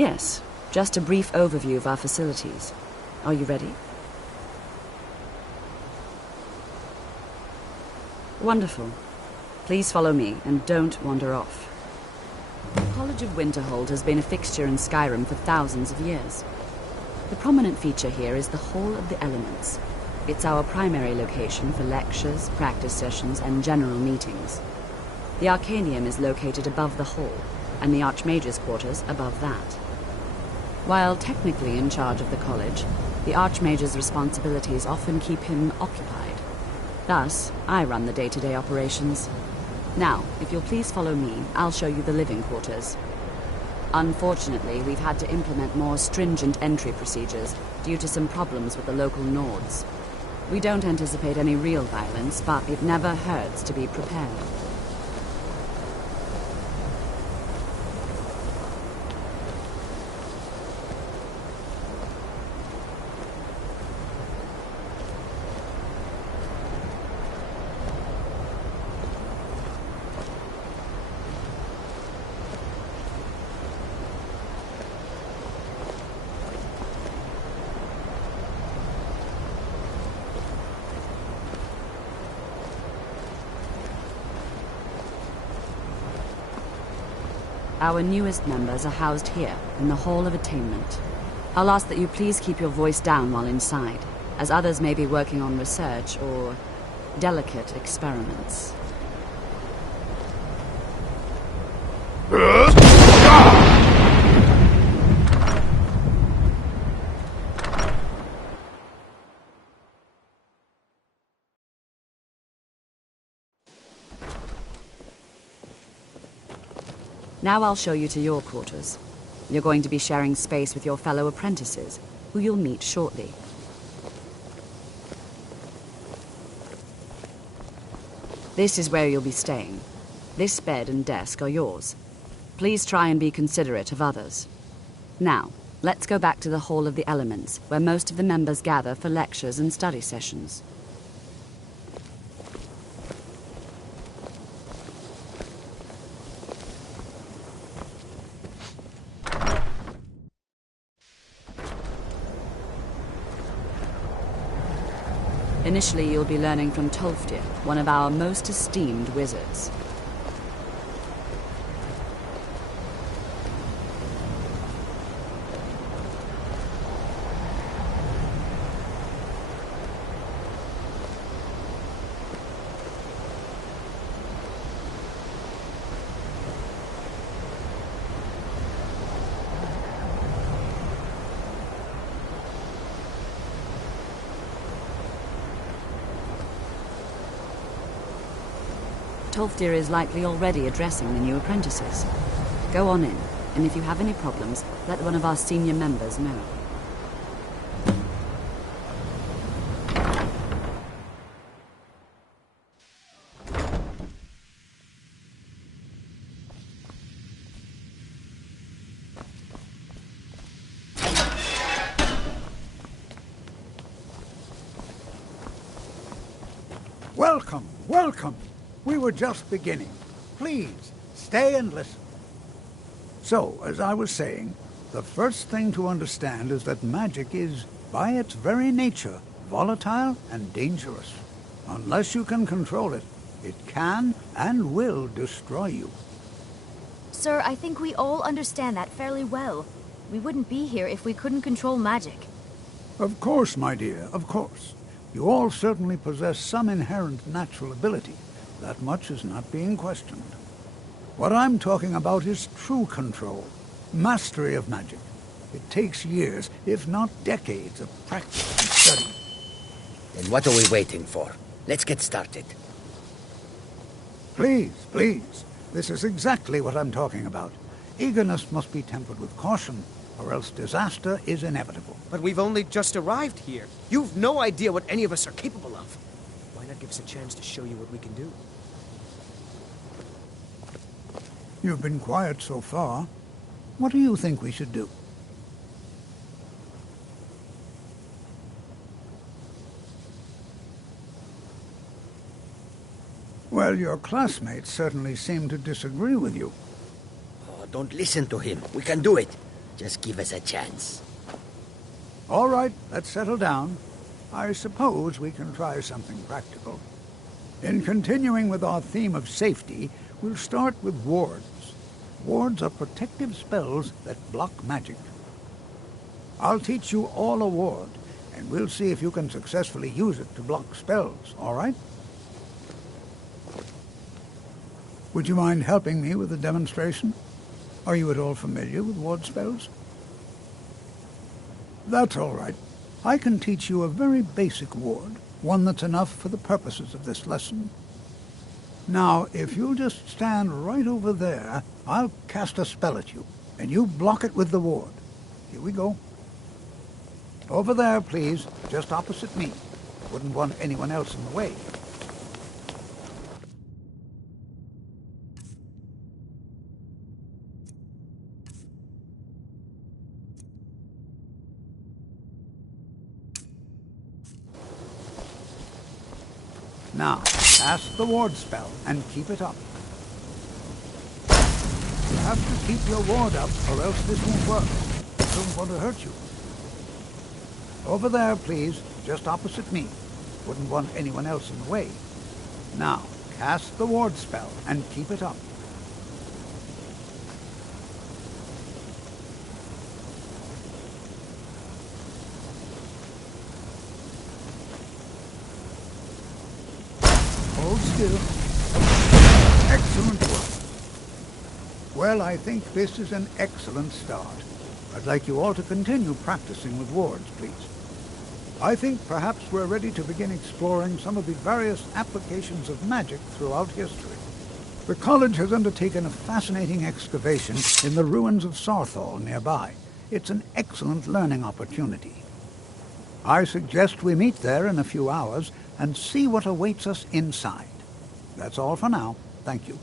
Yes, just a brief overview of our facilities. Are you ready? Wonderful. Please follow me, and don't wander off. The College of Winterhold has been a fixture in Skyrim for thousands of years. The prominent feature here is the Hall of the Elements. It's our primary location for lectures, practice sessions, and general meetings. The Arcanium is located above the hall, and the Archmage's quarters above that. While technically in charge of the college, the Archmage's responsibilities often keep him occupied. Thus, I run the day-to-day operations. Now, if you'll please follow me, I'll show you the living quarters. Unfortunately, we've had to implement more stringent entry procedures due to some problems with the local Nords. We don't anticipate any real violence, but it never hurts to be prepared. Our newest members are housed here, in the Hall of Attainment. I'll ask that you please keep your voice down while inside, as others may be working on research or delicate experiments. Now I'll show you to your quarters. You're going to be sharing space with your fellow apprentices, who you'll meet shortly. This is where you'll be staying. This bed and desk are yours. Please try and be considerate of others. Now, let's go back to the Hall of the Elements, where most of the members gather for lectures and study sessions. Initially, you'll be learning from Tolfdir, one of our most esteemed wizards. Tolfdir is likely already addressing the new apprentices. Go on in, and if you have any problems, let one of our senior members know. Welcome, welcome. We were just beginning. Please, stay and listen. So, as I was saying, the first thing to understand is that magic is, by its very nature, volatile and dangerous. Unless you can control it, it can and will destroy you. Sir, I think we all understand that fairly well. We wouldn't be here if we couldn't control magic. Of course, my dear, of course. You all certainly possess some inherent natural ability. That much is not being questioned. What I'm talking about is true control, mastery of magic. It takes years, if not decades, of practice and study. Then what are we waiting for? Let's get started. Please, please. This is exactly what I'm talking about. Eagerness must be tempered with caution, or else disaster is inevitable. But we've only just arrived here. You've no idea what any of us are capable of. Why not give us a chance to show you what we can do? You've been quiet so far. What do you think we should do? Well, your classmates certainly seem to disagree with you. Oh, don't listen to him. We can do it. Just give us a chance. All right, let's settle down. I suppose we can try something practical. In continuing with our theme of safety, we'll start with wards. Wards are protective spells that block magic. I'll teach you all a ward, and we'll see if you can successfully use it to block spells, all right? Would you mind helping me with a demonstration? Are you at all familiar with ward spells? That's all right. I can teach you a very basic ward, one that's enough for the purposes of this lesson. Now, if you'll just stand right over there, I'll cast a spell at you, and you block it with the ward. Here we go. Over there, please, just opposite me. Wouldn't want anyone else in the way. Now, cast the ward spell and keep it up. You have to keep your ward up or else this won't work. I don't want to hurt you. Over there, please, just opposite me. Wouldn't want anyone else in the way. Now, cast the ward spell and keep it up. Hold still. Excellent work. Well, I think this is an excellent start. I'd like you all to continue practicing with wards, please. I think perhaps we're ready to begin exploring some of the various applications of magic throughout history. The college has undertaken a fascinating excavation in the ruins of Sarthal nearby. It's an excellent learning opportunity. I suggest we meet there in a few hours and see what awaits us inside. That's all for now. Thank you.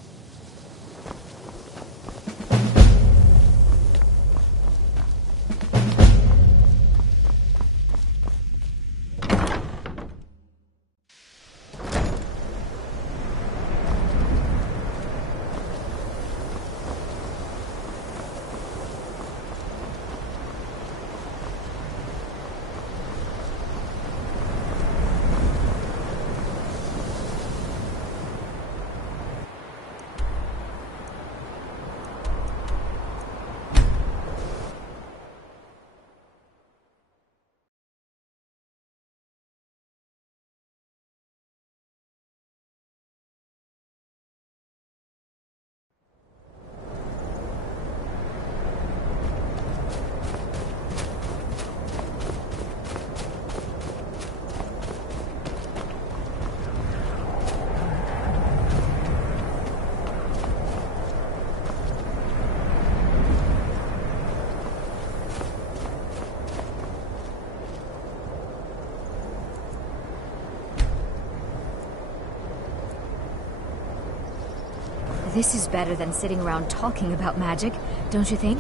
This is better than sitting around talking about magic, don't you think?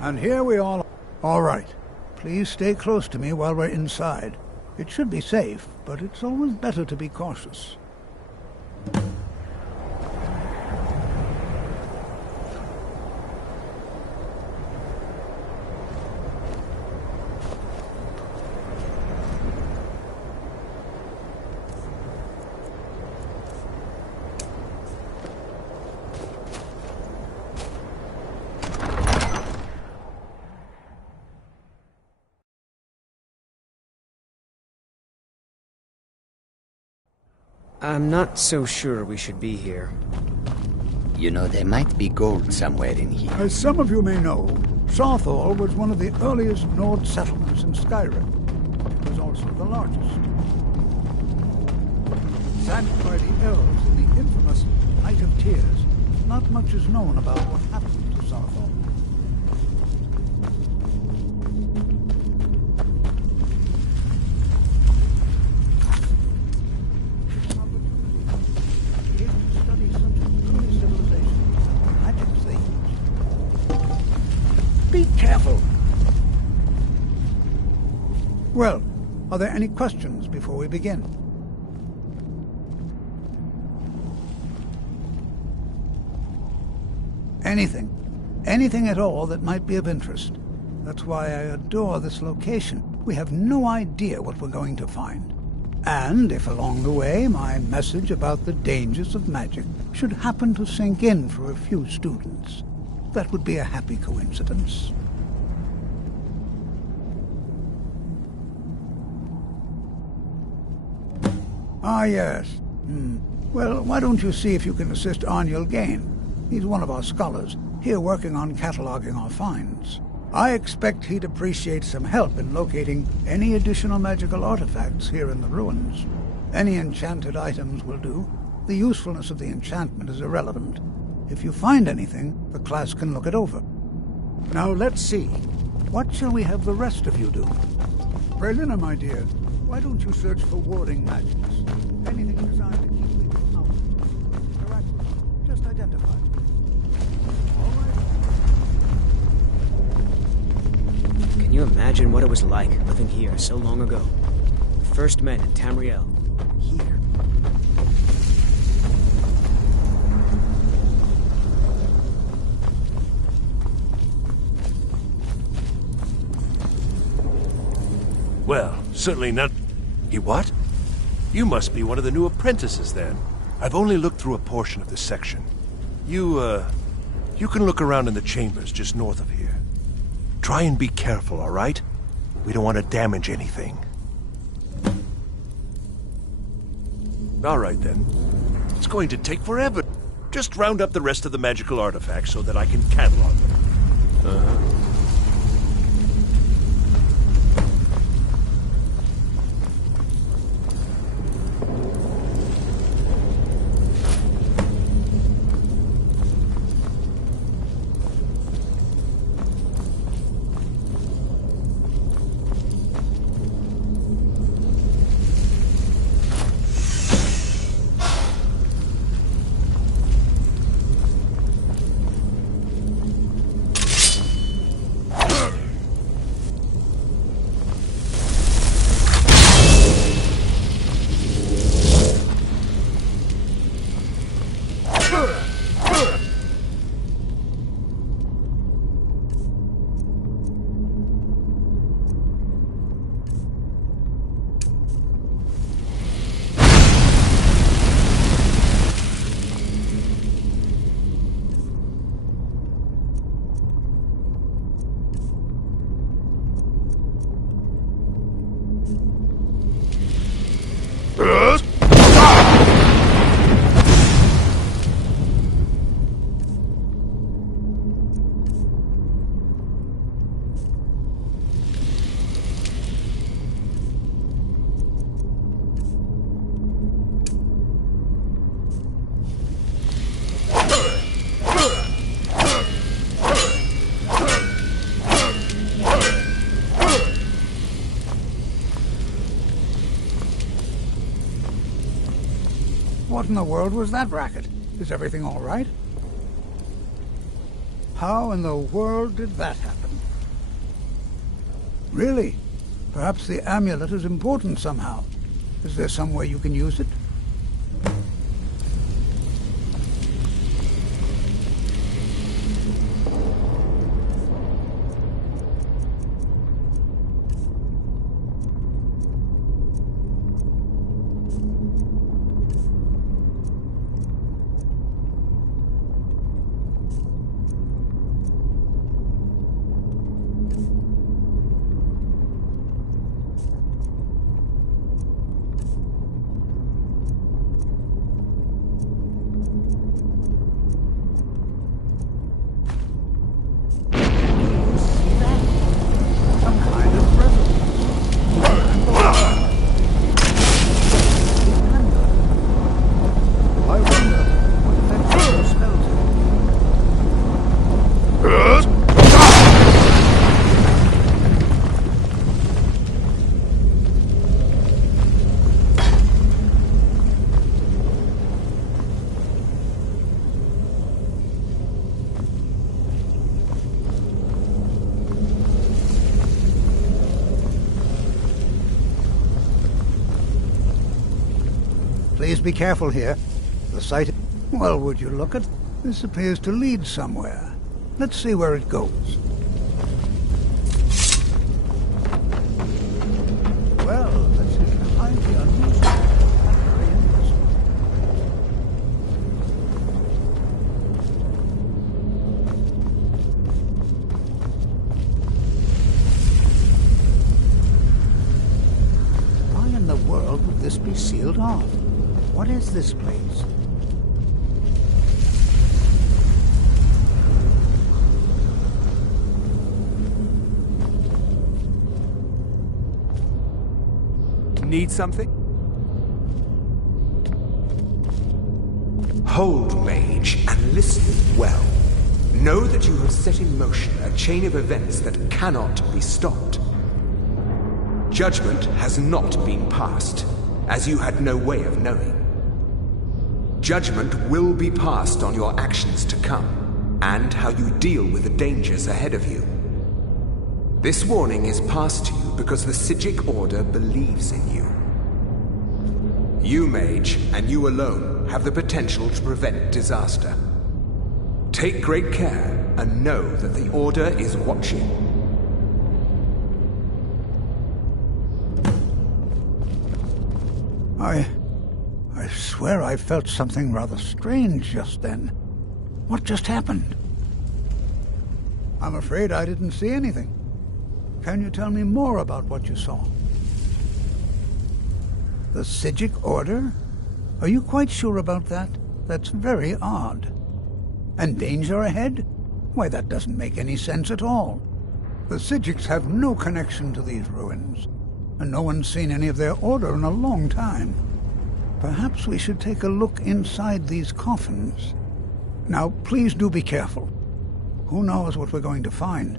And here we all... All right. Please stay close to me while we're inside. It should be safe, but it's always better to be cautious. I'm not so sure we should be here. You know, there might be gold somewhere in here. As some of you may know, Sarthal was one of the earliest Nord settlements in Skyrim. It was also the largest. Sacked by the elves in the infamous Night of Tears, not much is known about what happened to Sarthal. Be careful. Well, are there any questions before we begin? Anything. Anything at all that might be of interest. That's why I adore this location. We have no idea what we're going to find. And if along the way my message about the dangers of magic should happen to sink in for a few students, that would be a happy coincidence. Ah, yes. Well, why don't you see if you can assist Arniel Gain? He's one of our scholars, here working on cataloging our finds. I expect he'd appreciate some help in locating any additional magical artifacts here in the ruins. Any enchanted items will do. The usefulness of the enchantment is irrelevant. If you find anything, the class can look it over. Now let's see. What shall we have the rest of you do? Prelina, my dear, why don't you search for warding magics? Anything designed to keep people out. Miraculous. Just identify them. All right. Can you imagine what it was like living here so long ago? The first men in Tamriel. Here. Well, certainly not... What? You must be one of the new apprentices, then. I've only looked through a portion of this section. You can look around in the chambers just north of here. Try and be careful, all right? We don't want to damage anything. All right, then. It's going to take forever. Just round up the rest of the magical artifacts so that I can catalog them. Uh-huh. What in the world was that racket? Is everything all right? How in the world did that happen? Really? Perhaps the amulet is important somehow. Is there some way you can use it? Please be careful here. The site... Well, would you look at... This appears to lead somewhere. Let's see where it goes. Well, this is highly unusual and very interesting. Why in the world would this be sealed off? What is this place? Need something? Hold, mage, and listen well. Know that you have set in motion a chain of events that cannot be stopped. Judgment has not been passed, as you had no way of knowing. Judgment will be passed on your actions to come, and how you deal with the dangers ahead of you. This warning is passed to you because the Psijic Order believes in you. You, mage, and you alone, have the potential to prevent disaster. Take great care, and know that the Order is watching. I swear I felt something rather strange just then. What just happened? I'm afraid I didn't see anything. Can you tell me more about what you saw? The Psijic Order? Are you quite sure about that? That's very odd. And danger ahead? Why, that doesn't make any sense at all. The Psijics have no connection to these ruins, and no one's seen any of their order in a long time. Perhaps we should take a look inside these coffins. Now, please do be careful. Who knows what we're going to find?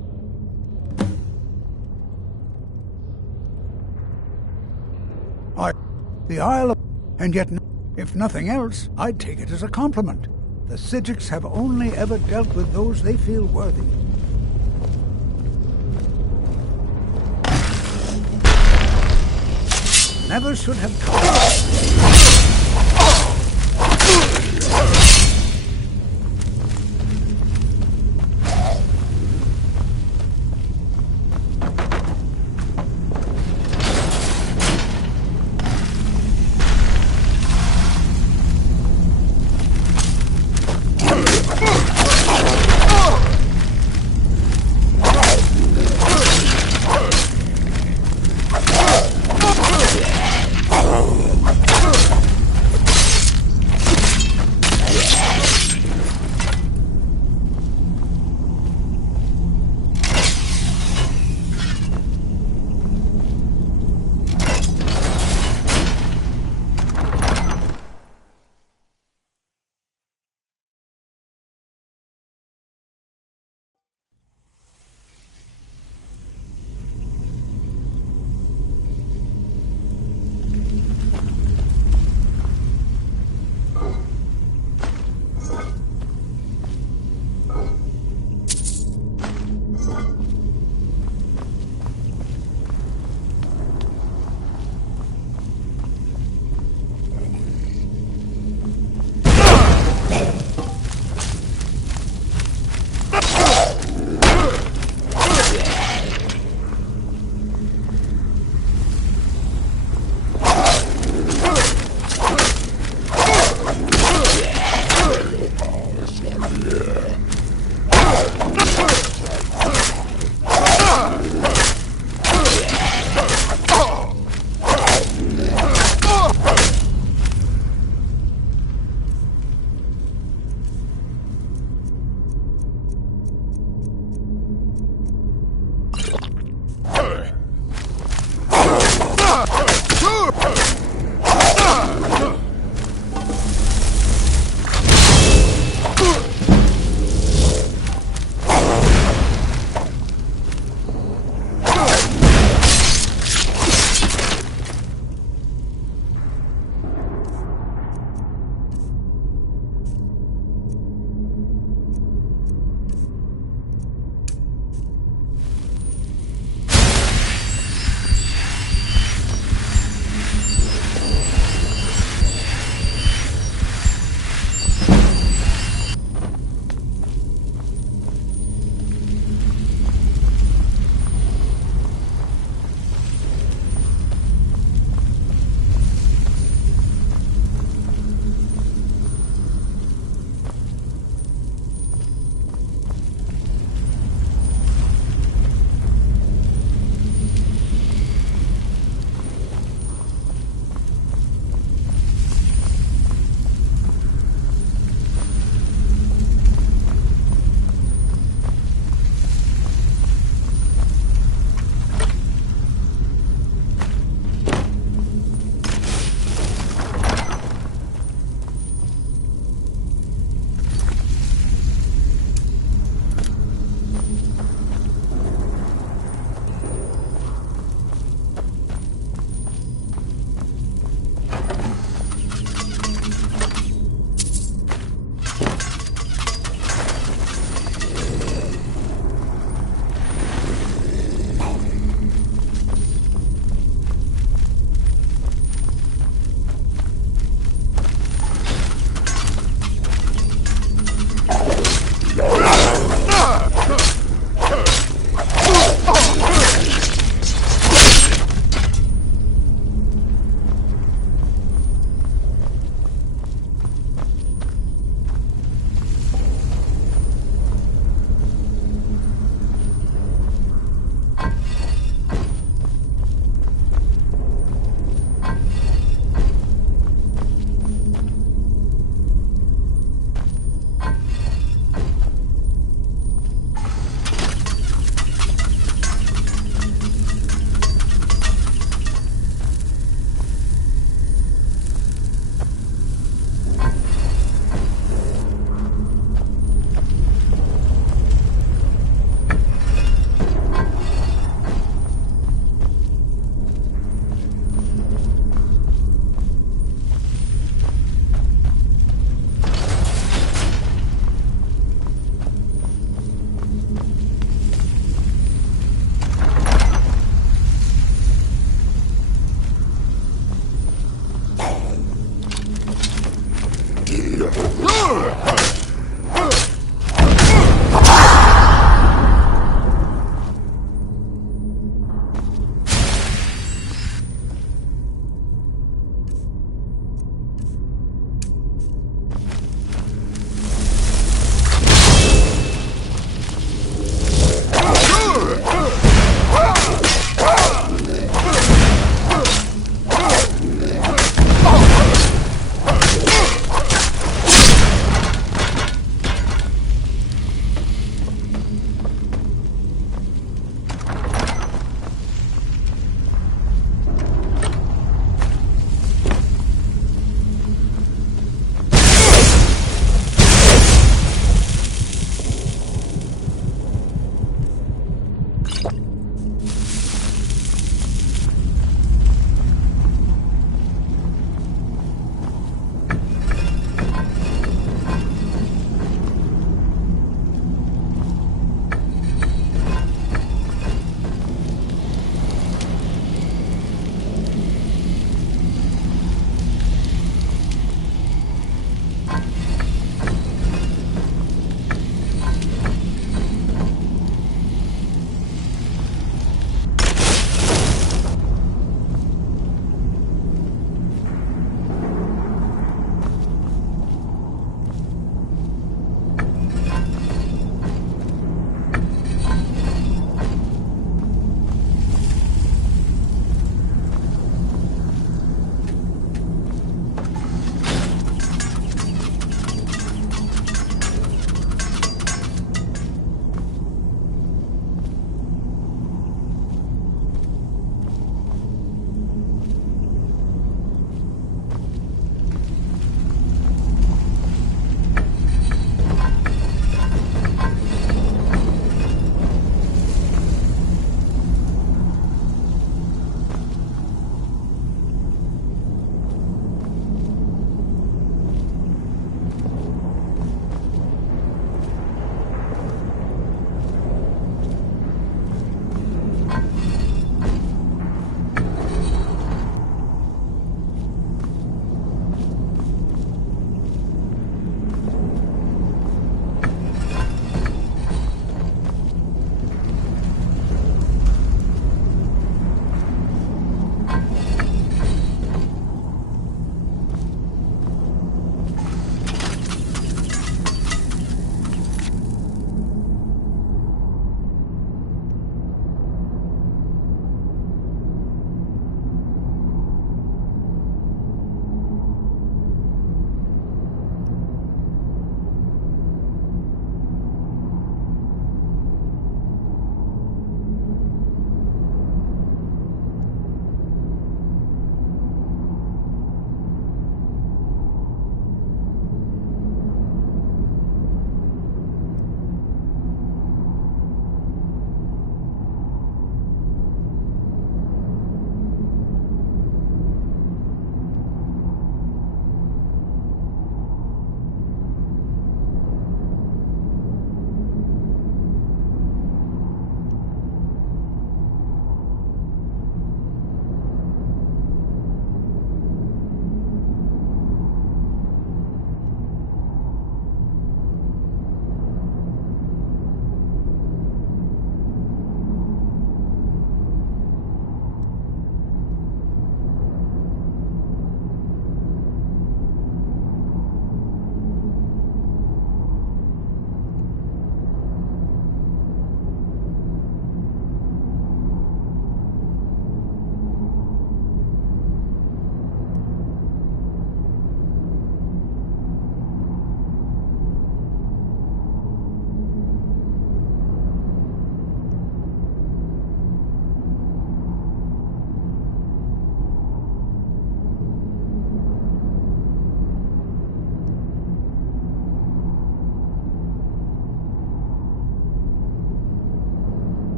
The Isle of... And yet, if nothing else, I'd take it as a compliment. The Psijics have only ever dealt with those they feel worthy. Never should have come.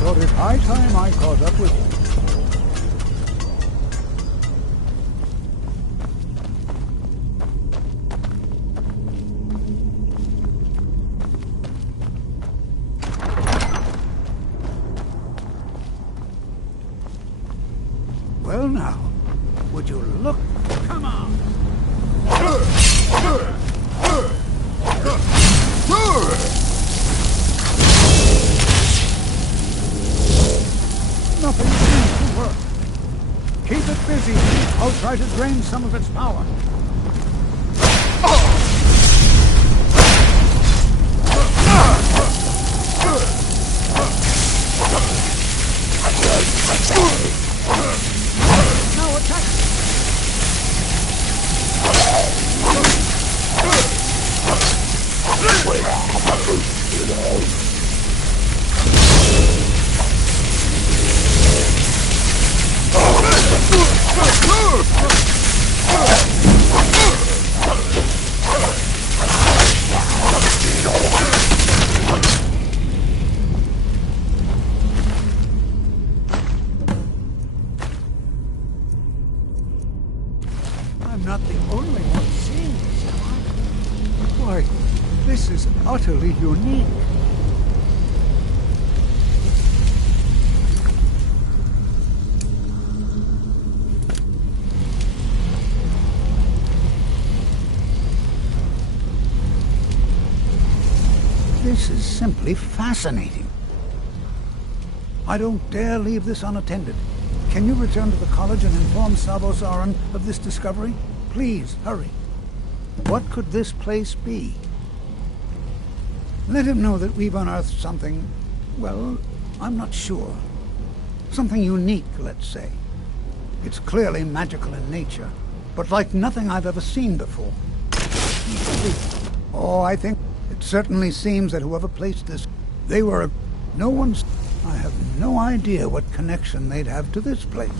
thought it high time I caught up with you. Well now, would you look? Come on! Nothing seems to work. Keep it busy. I'll try to drain some of its power. Now attack! I'm not the only one seeing this, am I? Why, this is utterly unique. This is simply fascinating. I don't dare leave this unattended. Can you return to the college and inform Sabo Zaran of this discovery? Please, hurry. What could this place be? Let him know that we've unearthed something, well, I'm not sure. Something unique, let's say. It's clearly magical in nature, but like nothing I've ever seen before. Oh, I think it certainly seems that whoever placed this, they were no one's... I have no idea what connection they'd have to this place.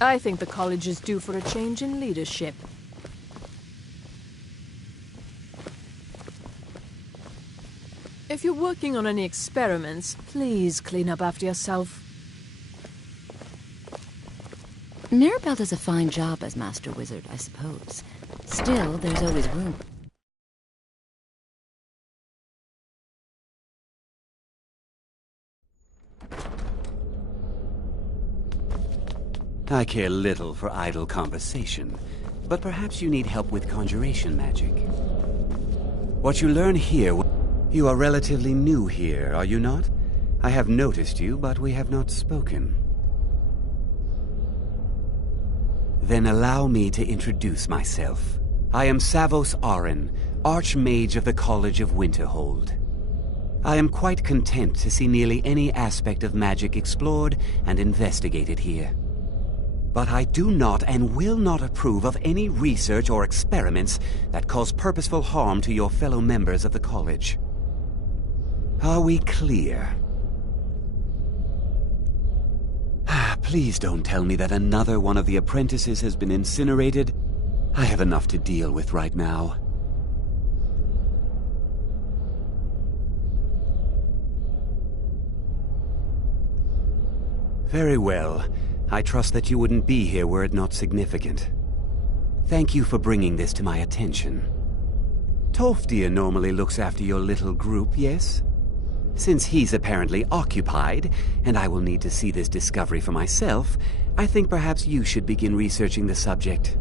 I think the college is due for a change in leadership. If you're working on any experiments, please clean up after yourself. Mirabelle does a fine job as Master Wizard, I suppose. Still, there's always room. I care little for idle conversation, but perhaps you need help with conjuration magic. What you learn here... You are relatively new here, are you not? I have noticed you, but we have not spoken. Then allow me to introduce myself. I am Savos Arin, Archmage of the College of Winterhold. I am quite content to see nearly any aspect of magic explored and investigated here. But I do not and will not approve of any research or experiments that cause purposeful harm to your fellow members of the college. Are we clear? Please don't tell me that another one of the apprentices has been incinerated. I have enough to deal with right now. Very well. I trust that you wouldn't be here were it not significant. Thank you for bringing this to my attention. Tolfdir normally looks after your little group, yes? Since he's apparently occupied, and I will need to see this discovery for myself, I think perhaps you should begin researching the subject.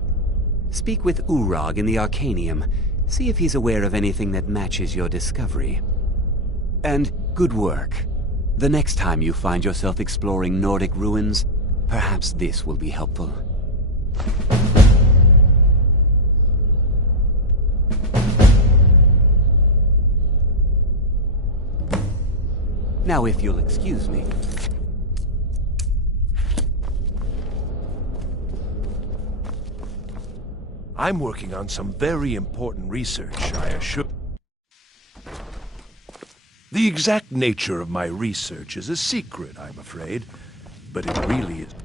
Speak with Urag in the Arcanium. See if he's aware of anything that matches your discovery. And good work. The next time you find yourself exploring Nordic ruins, perhaps this will be helpful. Now, if you'll excuse me. I'm working on some very important research, I assure... The exact nature of my research is a secret, I'm afraid, but it really is...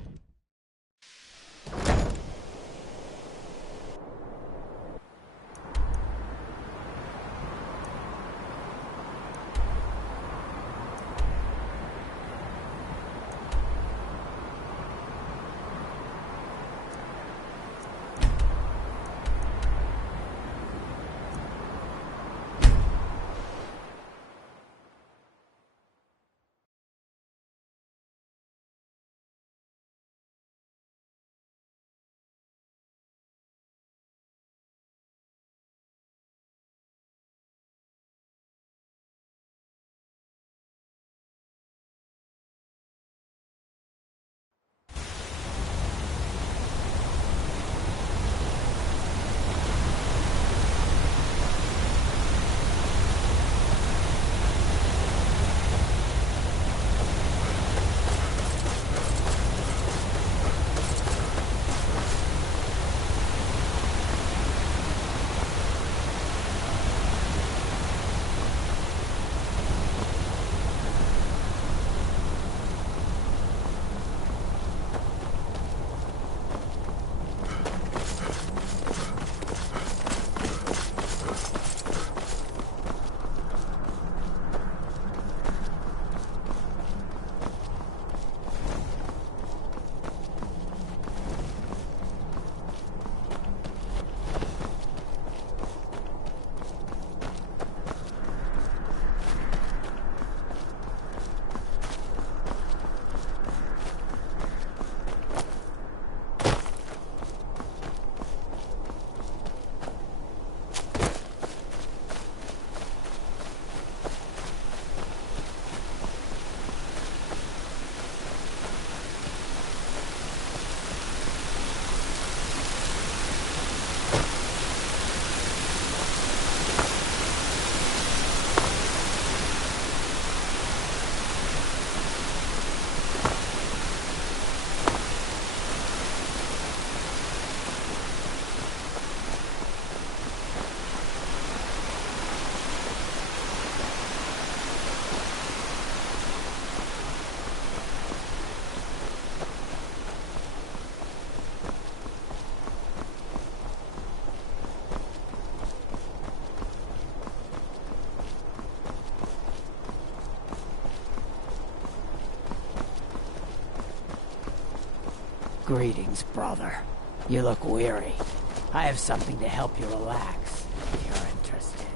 Greetings, brother. You look weary. I have something to help you relax, if you're interested.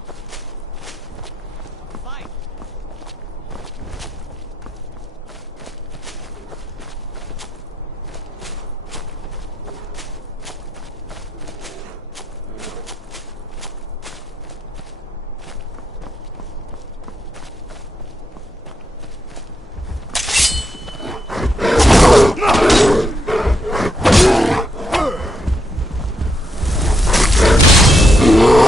No!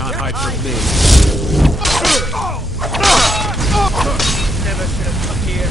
Can't hide from me. Never should have come here.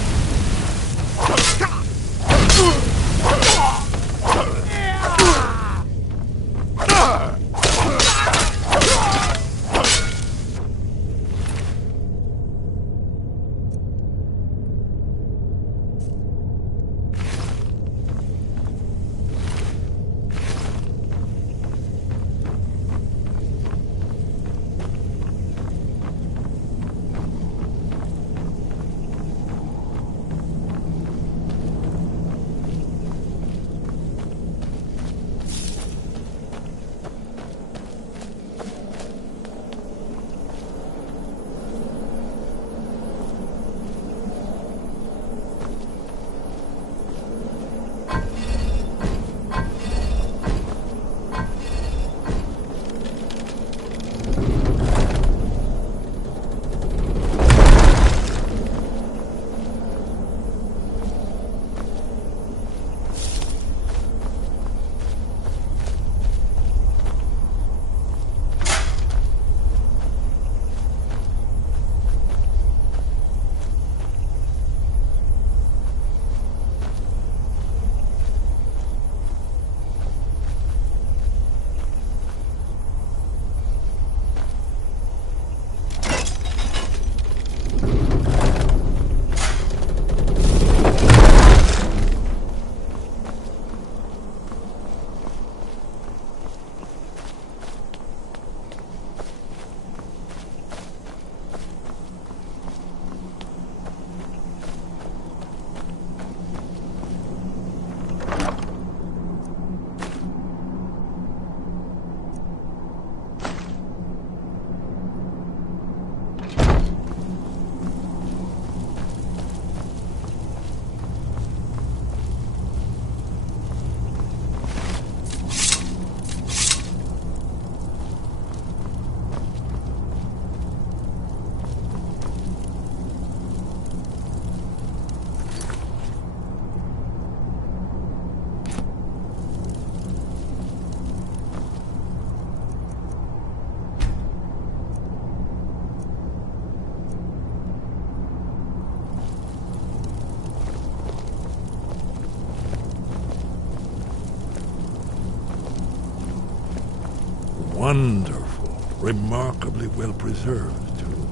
Wonderful. Remarkably well preserved, too.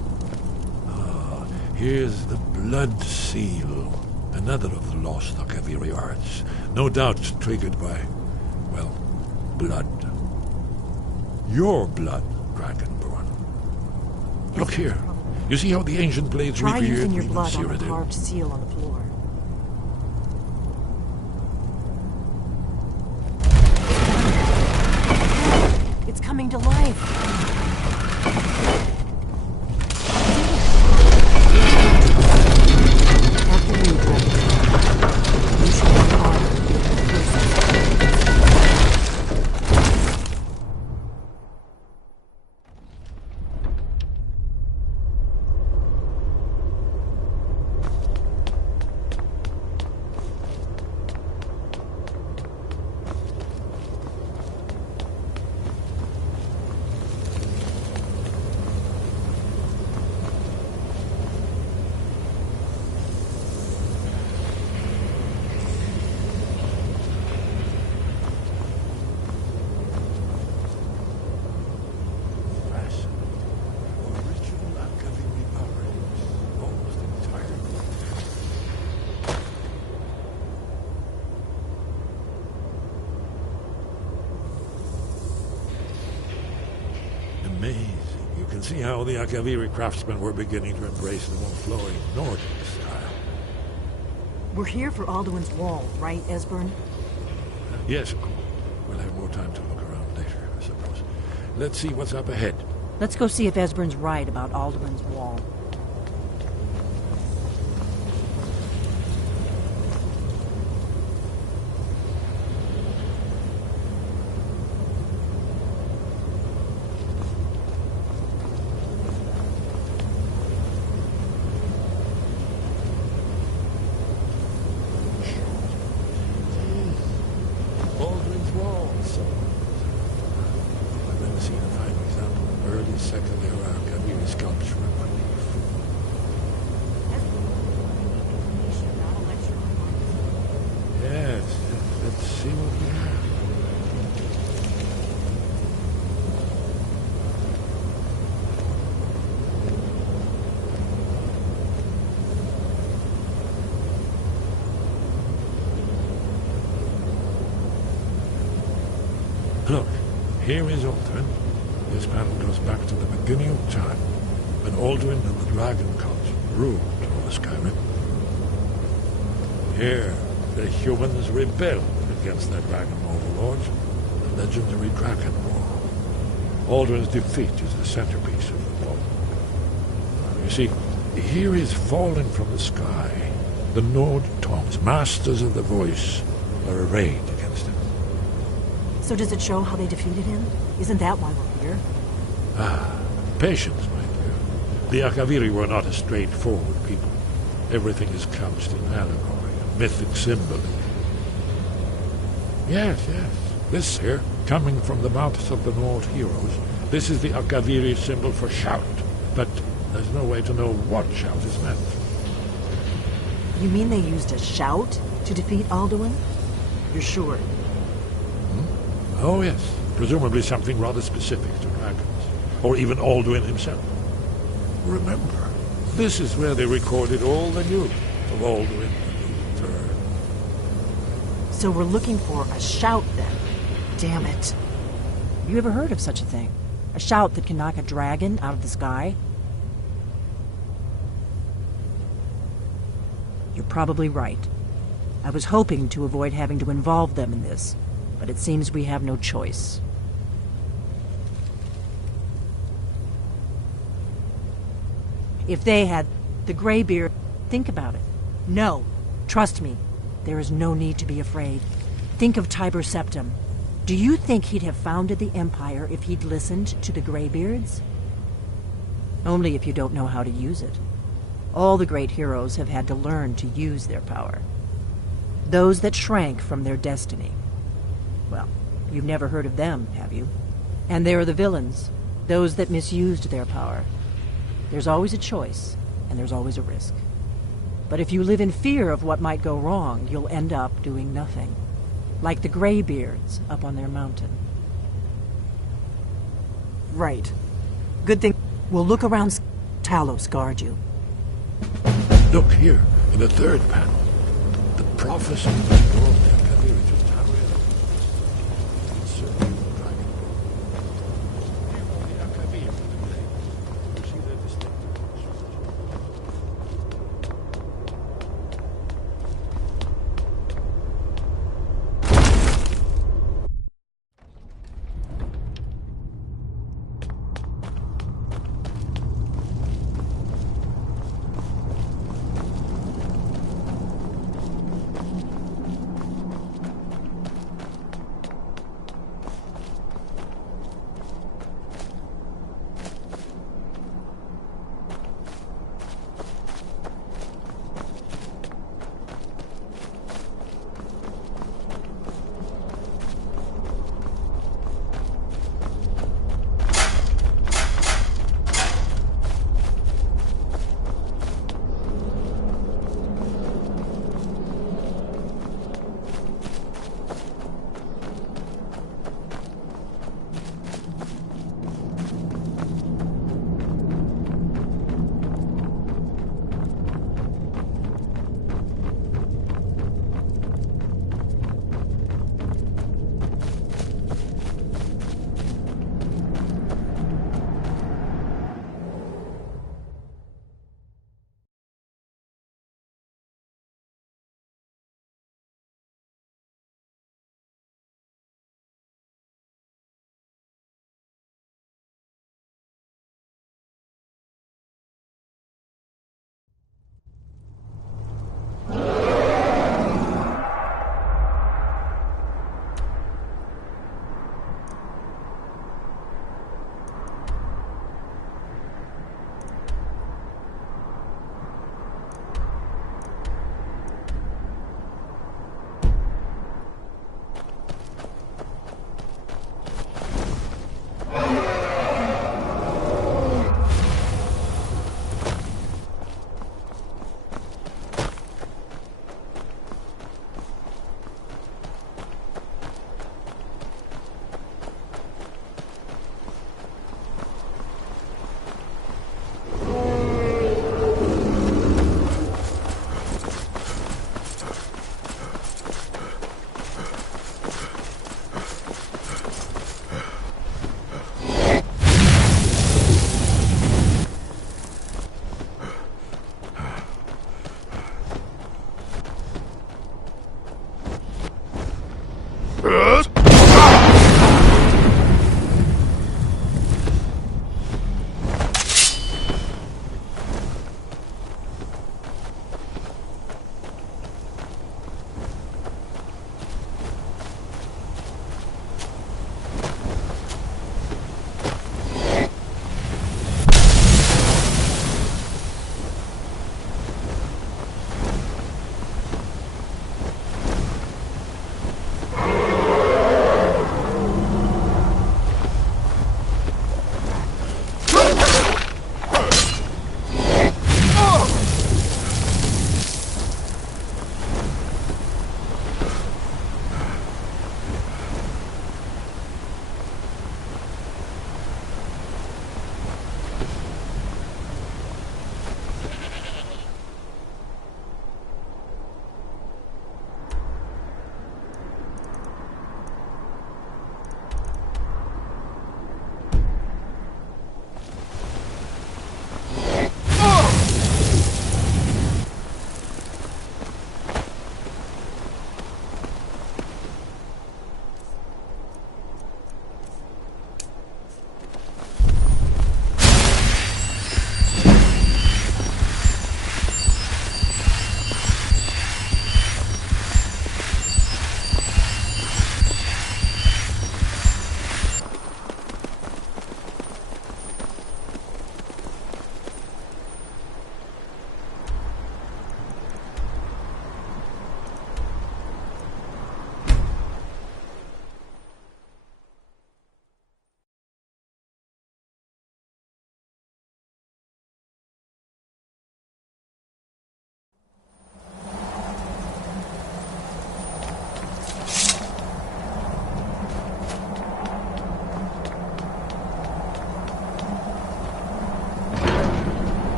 Ah, here's the blood seal. Another of the lost Akaviri arts. No doubt triggered by, well, blood. Your blood, Dragonborn. Look here. You see how the ancient blades Try revered using your Queen blood on the Cyrodiil? carved seal on the floor. It's coming to life. Amazing. You can see how the Akaviri craftsmen were beginning to embrace the more flowing Nordic style. We're here for Alduin's Wall, right, Esbern? Yes, of course. We'll have more time to look around later, I suppose. Let's see what's up ahead. Let's go see if Esbern's right about Alduin's Wall. Aldrin's Wall, so... I've never seen a fine example of early second-era Akaviri sculpture in relief. Yes, let's see what we have. Look, here is Aldrin. This panel goes back to the beginning of time, when Aldrin and the Dragon Cult ruled over Skyrim. Here, the humans rebelled against their dragon overlords, the legendary Dragon War. Aldrin's defeat is the centerpiece of the wall. You see, here is fallen from the sky. The Nord Tongs, masters of the voice, are arrayed against him. So does it show how they defeated him? Isn't that why we're here? Ah, patience, my dear. The Akaviri were not a straightforward people. Everything is couched in allegory, and mythic symbolism. Yes, yes. This here, coming from the mouths of the Nord heroes, this is the Akaviri symbol for shout. But there's no way to know what shout is meant. You mean they used a shout to defeat Alduin? You're sure? Oh, yes. Presumably something rather specific to dragons. Or even Alduin himself. Remember, this is where they recorded all the news of Alduin and Luther. So we're looking for a shout, then. Damn it. You ever heard of such a thing? A shout that can knock a dragon out of the sky? You're probably right. I was hoping to avoid having to involve them in this, but it seems we have no choice. If they had the Greybeard, think about it. No, trust me, there is no need to be afraid. Think of Tiber Septim. Do you think he'd have founded the Empire if he'd listened to the Greybeards? Only if you don't know how to use it. All the great heroes have had to learn to use their power. Those that shrank from their destiny. Well, you've never heard of them, have you? And there are the villains, those that misused their power. There's always a choice, and there's always a risk. But if you live in fear of what might go wrong, you'll end up doing nothing. Like the Greybeards up on their mountain. Right. Good thing we'll look around. Talos guard you. Look here, in the third panel. The prophecy of the Lord of Akaviri just how it is. It's certainly the dragon. Here are the Akaviri in the glade. You see their distinctive features.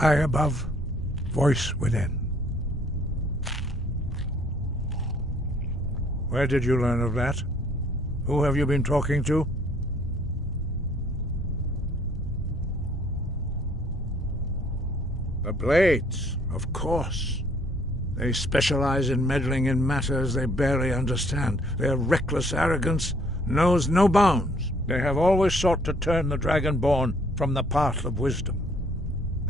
Sky above, voice within. Where did you learn of that? Who have you been talking to? The Blades, of course. They specialize in meddling in matters they barely understand. Their reckless arrogance knows no bounds. They have always sought to turn the Dragonborn from the path of wisdom.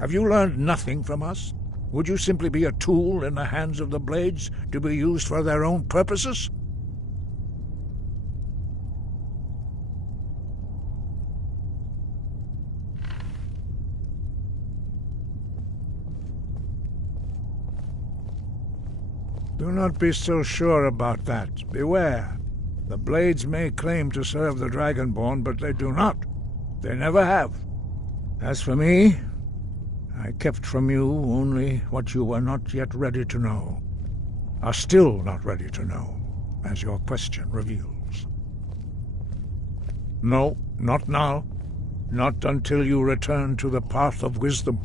Have you learned nothing from us? Would you simply be a tool in the hands of the Blades to be used for their own purposes? Do not be so sure about that. Beware. The Blades may claim to serve the Dragonborn, but they do not. They never have. As for me, I kept from you only what you were not yet ready to know. Are still not ready to know, as your question reveals. No, not now. Not until you return to the path of wisdom.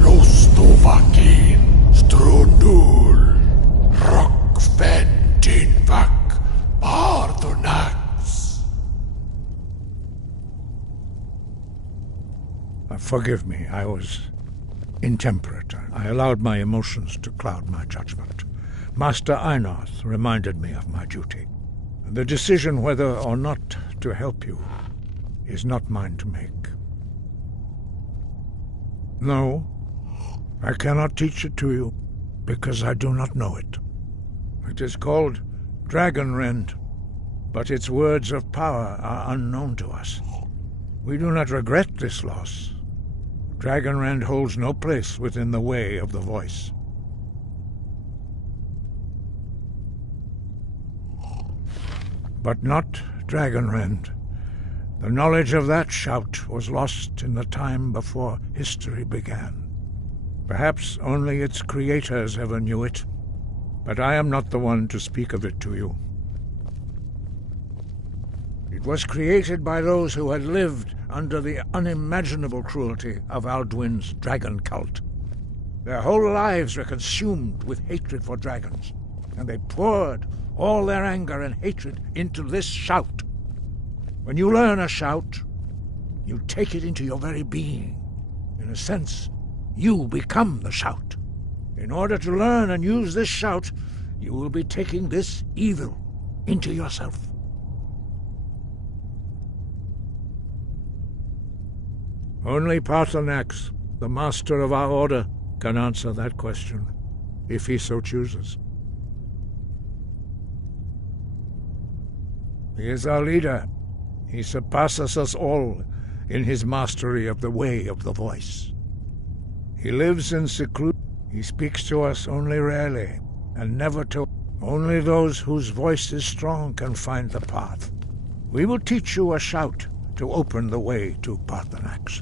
Lostovakin, Strudul, Rockfentinvak, Pardonax. Forgive me, I was intemperate. I allowed my emotions to cloud my judgment. Master Einarth reminded me of my duty. The decision whether or not to help you is not mine to make. No, I cannot teach it to you, because I do not know it. It is called Dragonrend, but its words of power are unknown to us. We do not regret this loss. Dragonrend holds no place within the way of the voice. But not Dragonrend. The knowledge of that shout was lost in the time before history began. Perhaps only its creators ever knew it, but I am not the one to speak of it to you. It was created by those who had lived under the unimaginable cruelty of Alduin's dragon cult. Their whole lives were consumed with hatred for dragons, and they poured all their anger and hatred into this shout. When you learn a shout, you take it into your very being. In a sense, you become the shout. In order to learn and use this shout, you will be taking this evil into yourself. Only Parthenax, the master of our order, can answer that question, if he so chooses. He is our leader. He surpasses us all in his mastery of the way of the voice. He lives in seclusion. He speaks to us only rarely, and never to... Only those whose voice is strong can find the path. We will teach you a shout to open the way to Parthenax.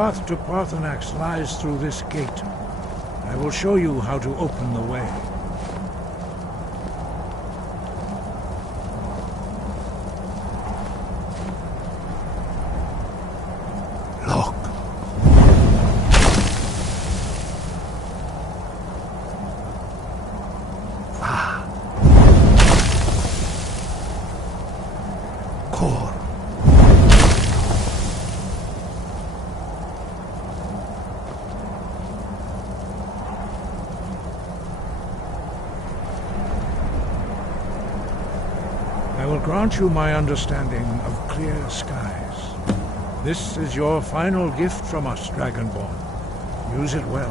path to Parthenax lies through this gate. I will show you how to open the way. Look. Core. I will grant you my understanding of clear skies. This is your final gift from us, Dragonborn. Use it well.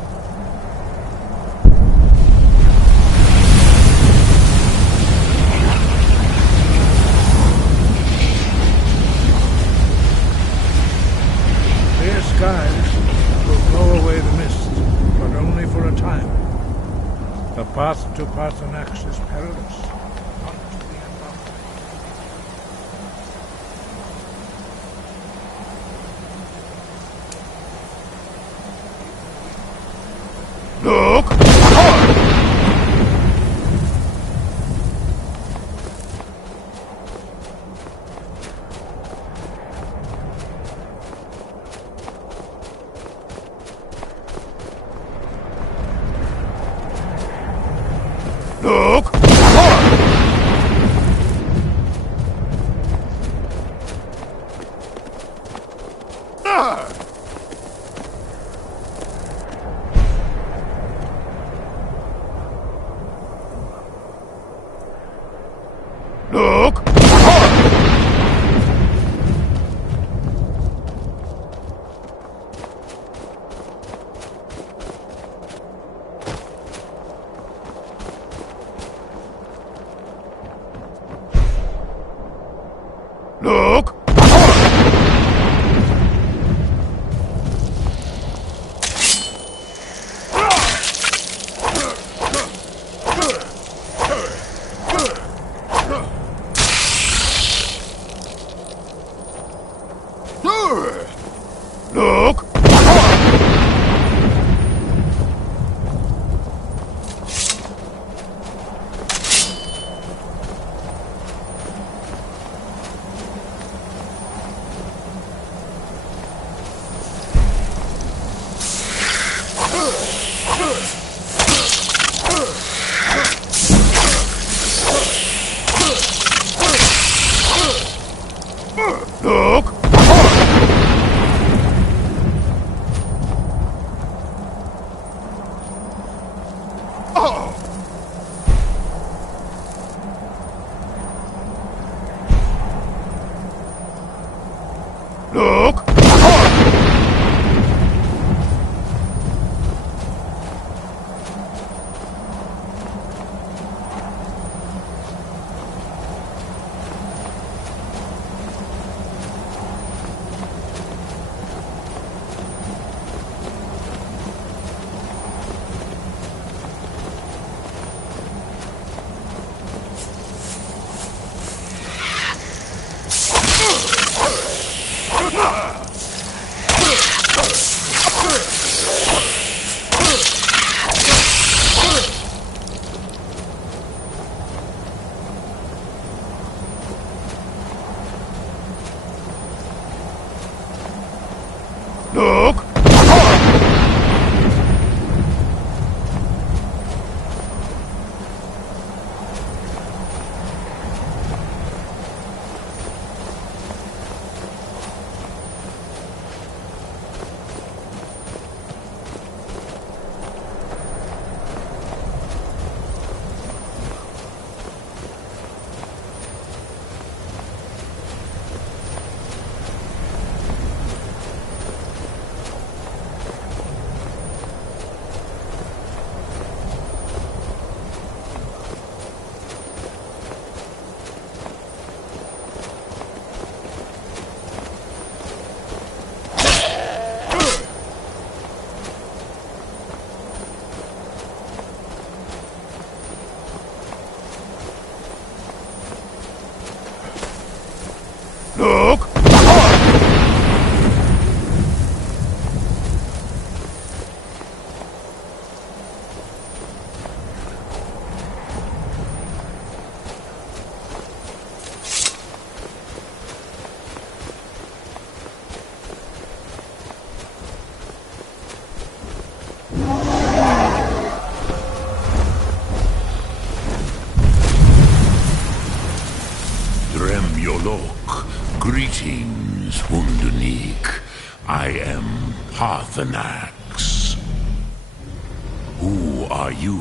Clear skies will blow away the mist, but only for a time. The path to Parthenax is perilous. Look! Look! an axe. Who are you?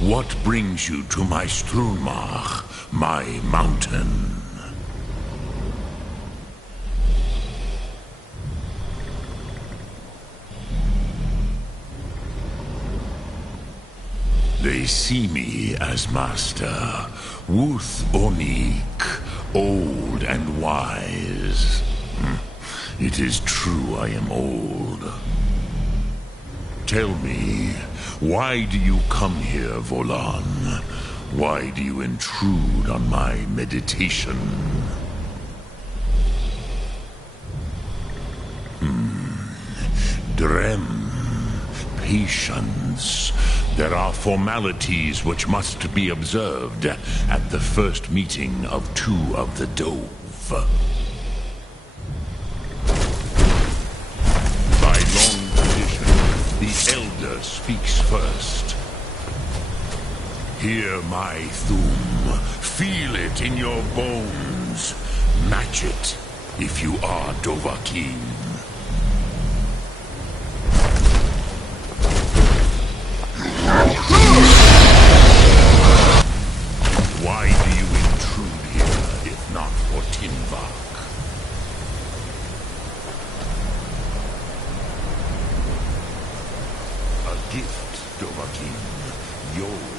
What brings you to my Strunmach, my mountain? They see me as master, Wuth Onik, old and wise. It is true I am old. Tell me, why do you come here, Volan? Why do you intrude on my meditation? Drem, patience. There are formalities which must be observed at the first meeting of two of the Dove. By long tradition, the Elder speaks first. Hear my Thum. Feel it in your bones. Match it if you are Dovahkiin. Why do you intrude here, if not for Tinvak? A gift, Dovahkiin. You'll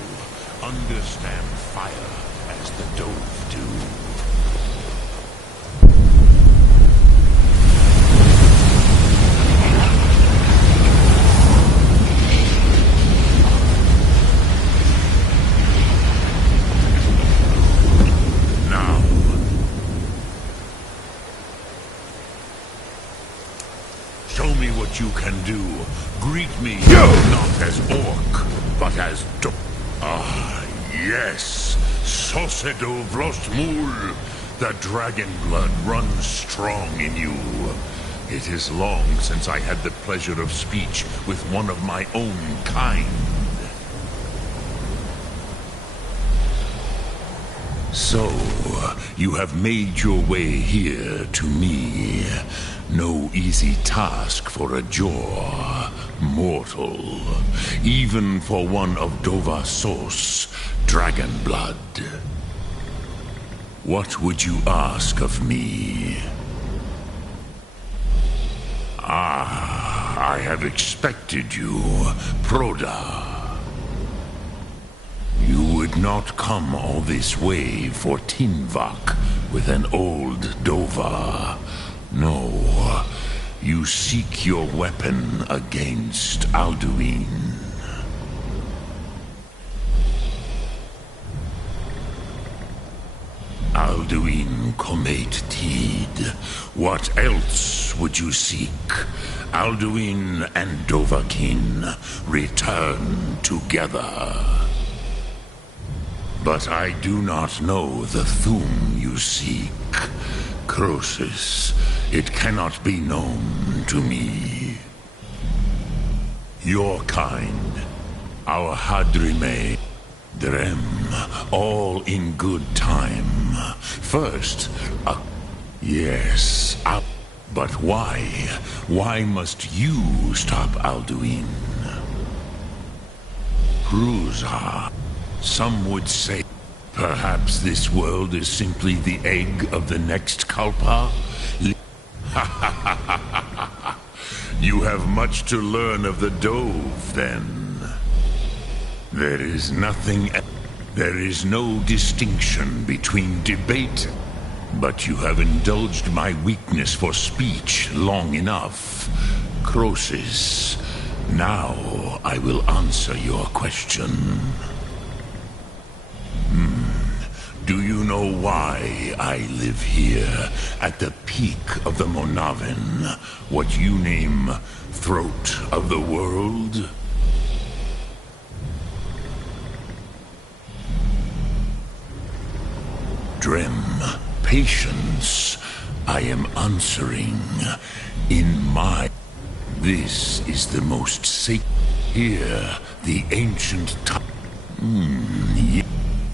understand fire as the Dove do. Show me what you can do. Greet me not as orc, but as yes, Sosedo Vlosmul. The dragon blood runs strong in you. It is long since I had the pleasure of speech with one of my own kind. So, you have made your way here to me. No easy task for a Jor, mortal. Even for one of Dovahsos, dragon blood. What would you ask of me? I have expected you, Proda. You would not come all this way for Tinvak with an old Dova. No, you seek your weapon against Alduin. Alduin Comate Tid. What else would you seek? Alduin and Dovahkiin return together. But I do not know the Thum you seek. Croesus, it cannot be known to me. Your kind, our Hadrime, Drem, all in good time. First, yes, but why? Why must you stop Alduin? Prusa, some would say, perhaps this world is simply the egg of the next Kalpa? You have much to learn of the Dove, then. There is no distinction between debate, but you have indulged my weakness for speech long enough. Croesus, now I will answer your question. Do you know why I live here, at the peak of the Monavin, what you name Throat of the World? Drem, patience. I am answering in my... This is the most sacred... Here, the ancient time...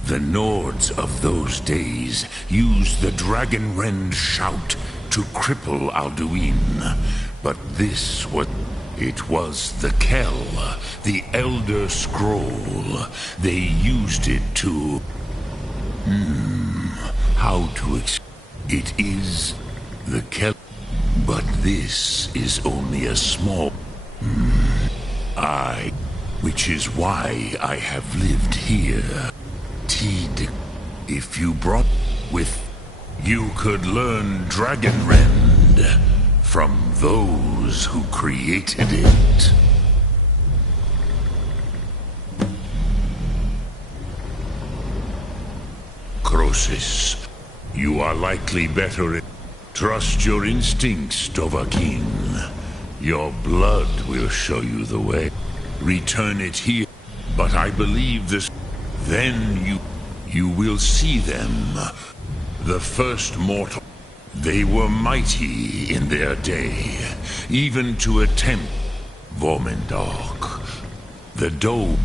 The Nords of those days used the Dragonrend shout to cripple Alduin. But this was... It was the Kell, the Elder Scroll. They used it to... how to It is the Kell... But this is only a small... Which is why I have lived here. If you brought with... You could learn Dragonrend from those who created it. Croesus, you are likely better at... Trust your instincts, Dovahkiin. Your blood will show you the way. Return it here. But I believe this... Then you will see them. The first mortal. They were mighty in their day, even to attempt Vormendok. The Doe,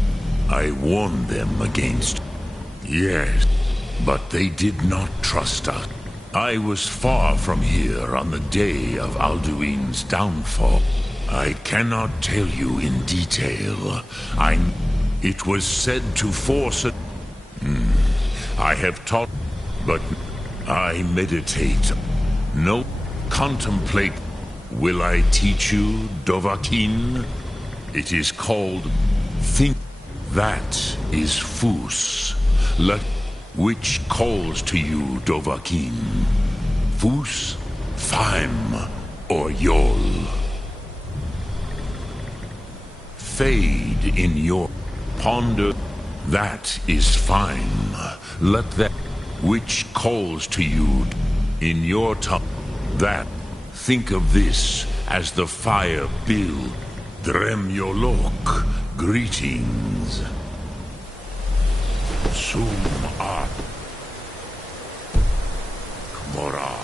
I warned them against. Yes, but they did not trust us. I was far from here on the day of Alduin's downfall. I cannot tell you in detail. It was said to force a... I have taught, but I meditate. No, contemplate. Will I teach you, Dovahkiin? It is called think. That is Fus. Which calls to you, Dovahkiin? Fus, Faim, or Yol? Fade in your ponder. That is fine. Let that which calls to you in your tongue. That think of this as the fire build. Drem Yolok. Greetings. Sum Art. Kmora.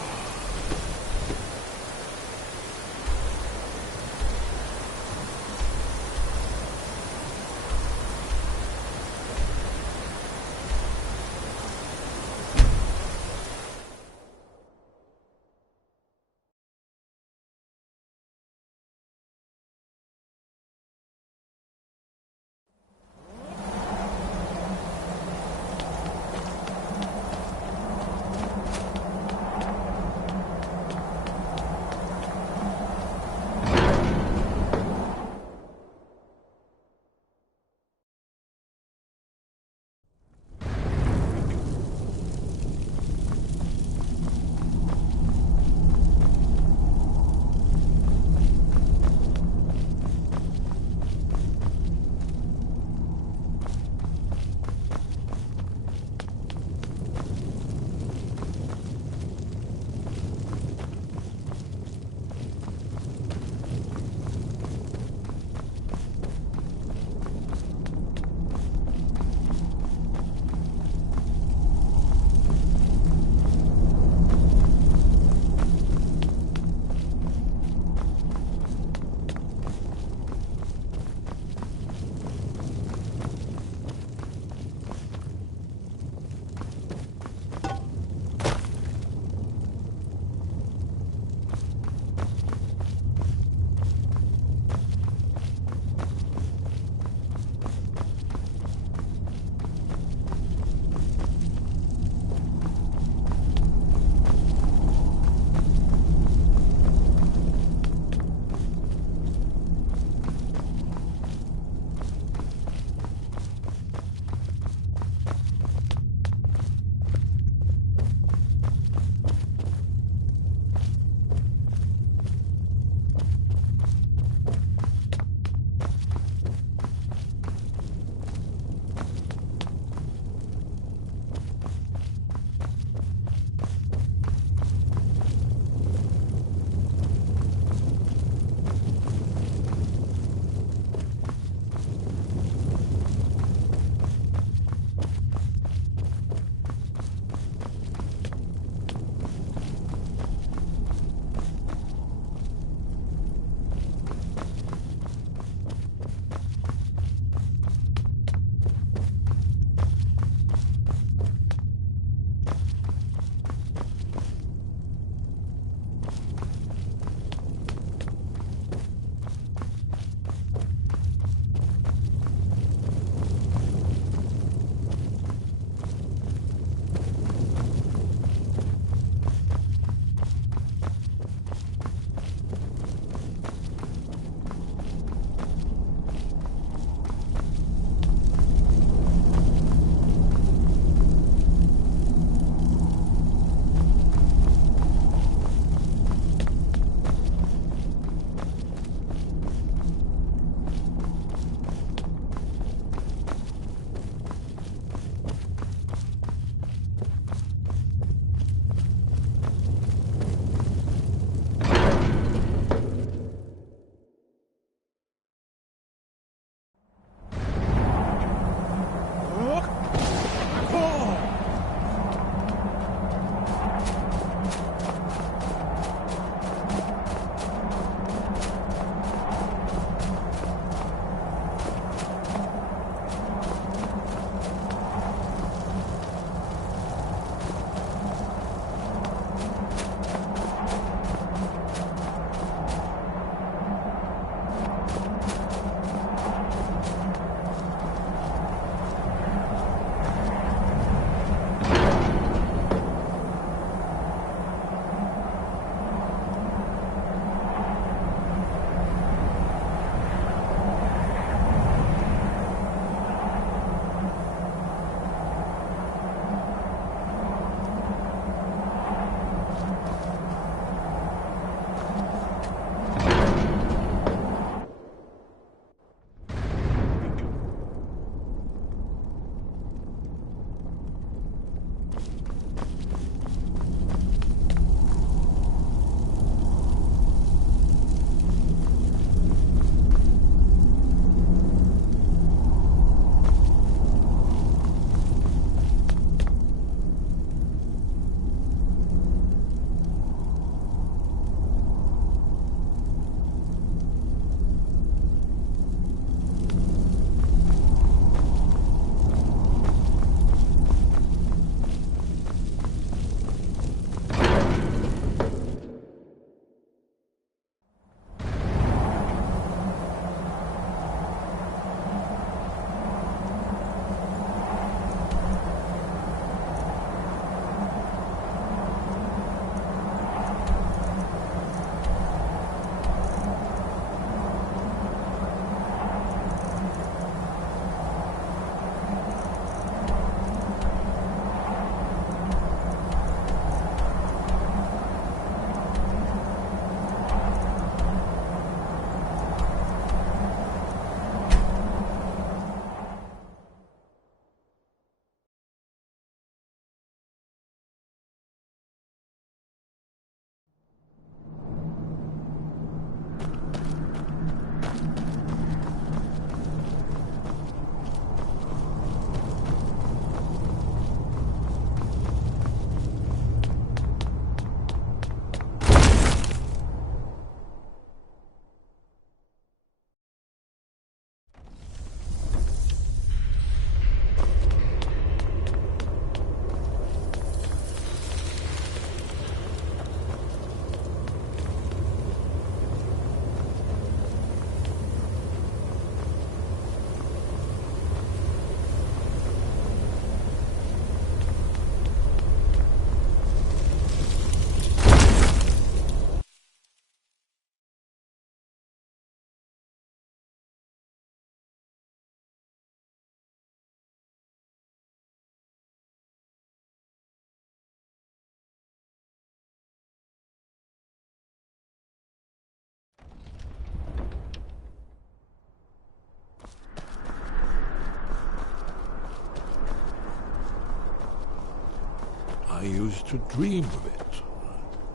used to dream of it.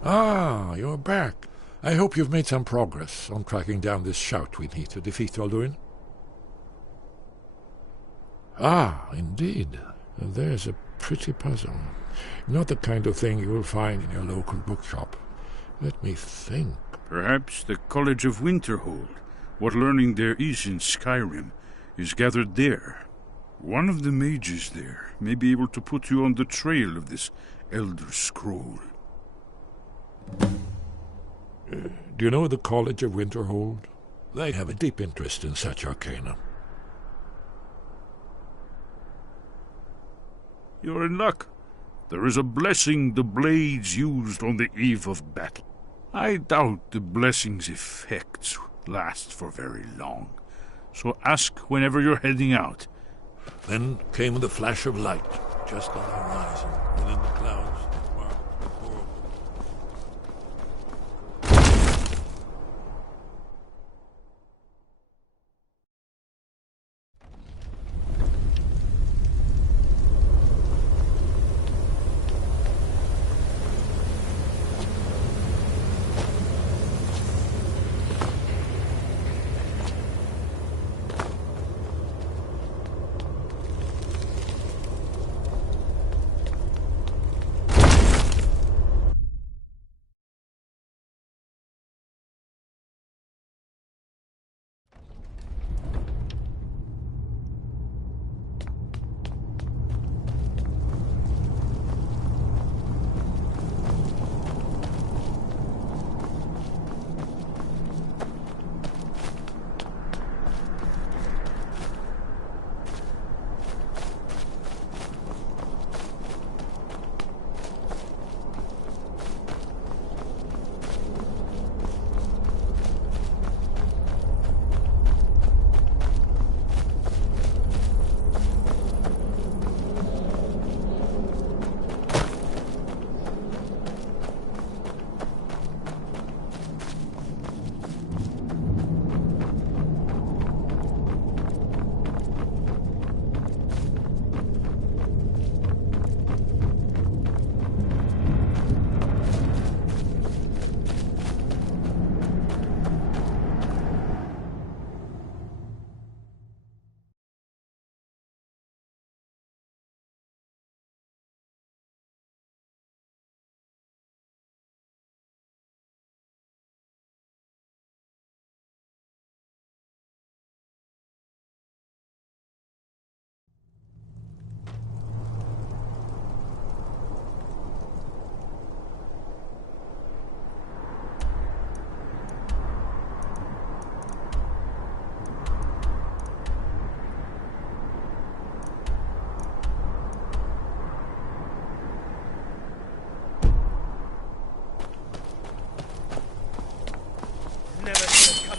Ah, you're back. I hope you've made some progress on tracking down this shout we need to defeat Alduin. Ah, indeed. There's a pretty puzzle. Not the kind of thing you will find in your local bookshop. Let me think. Perhaps the College of Winterhold. What learning there is in Skyrim is gathered there. One of the mages there may be able to put you on the trail of this Elder Scroll. Do you know the College of Winterhold? They have a deep interest in such arcana. You're in luck. There is a blessing the blades used on the eve of battle. I doubt the blessing's effects last for very long. So ask whenever you're heading out. Then came the flash of light, just on the horizon, within the clouds that marked the world.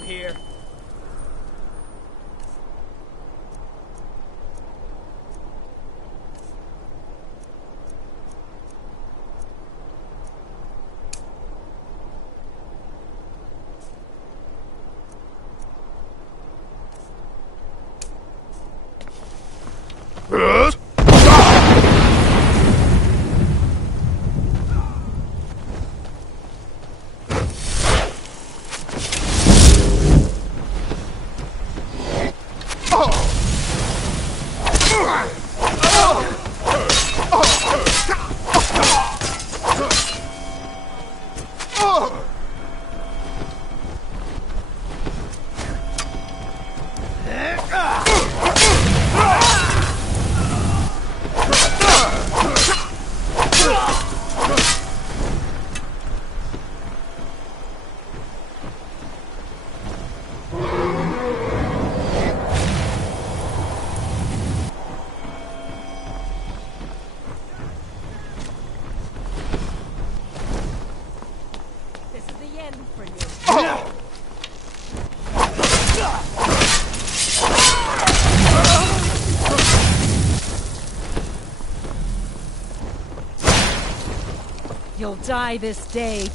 Here. You'll die this day.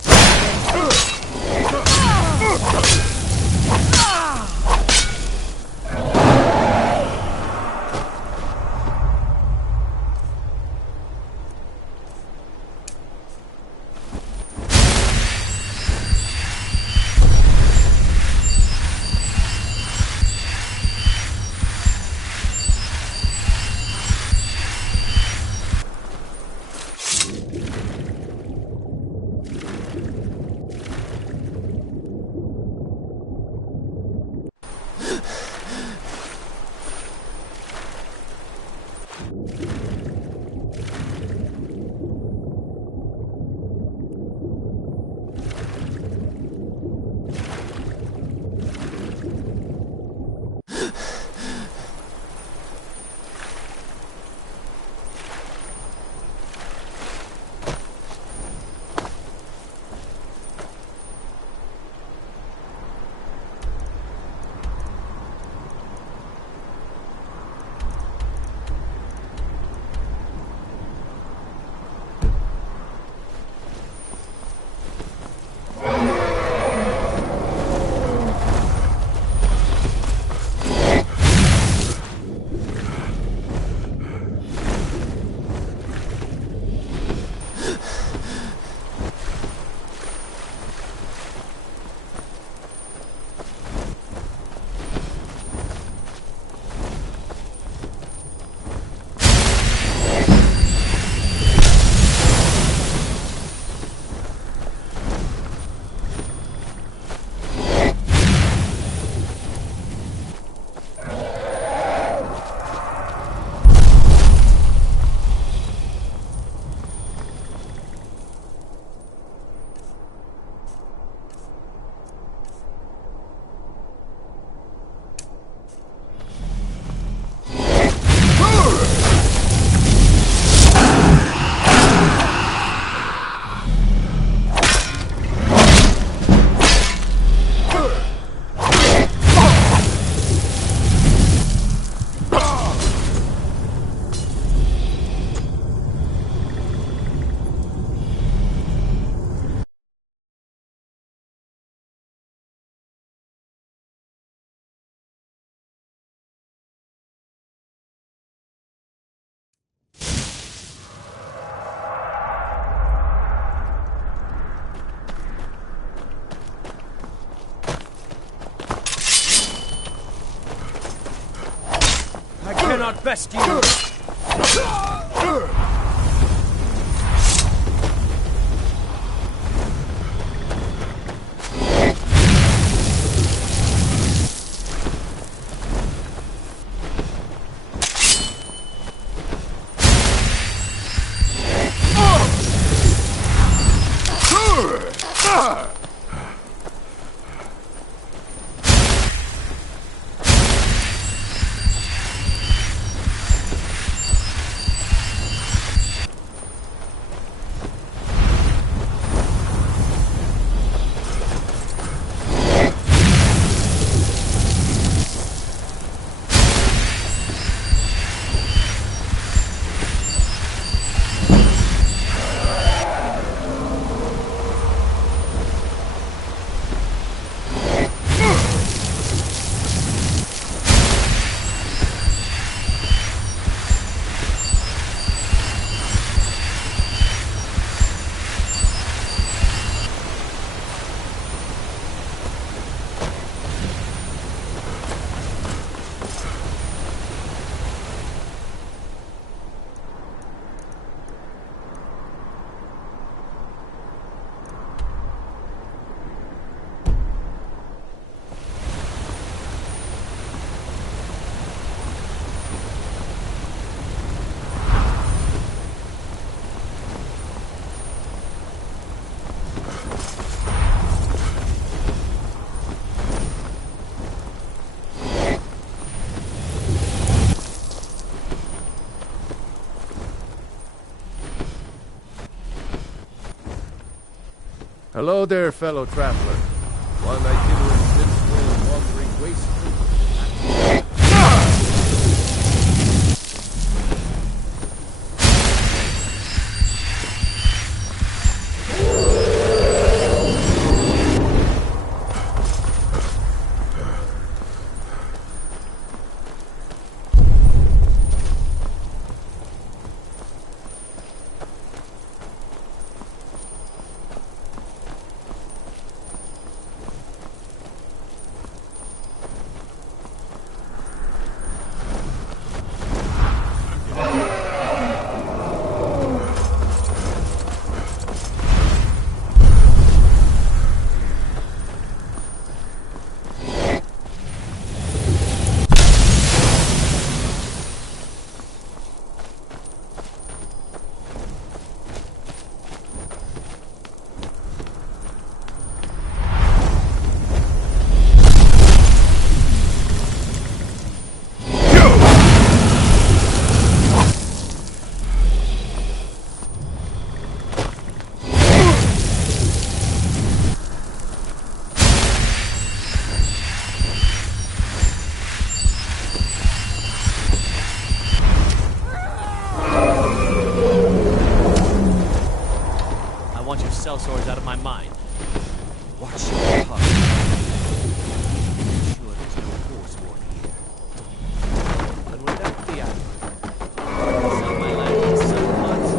cannot best you! Hello there, fellow traveler. One itinerant minstrel wandering wasteful. sellswords out of my mind. Watch your tongue. I'm sure there's no force war here. But without the island, sell my land in some months.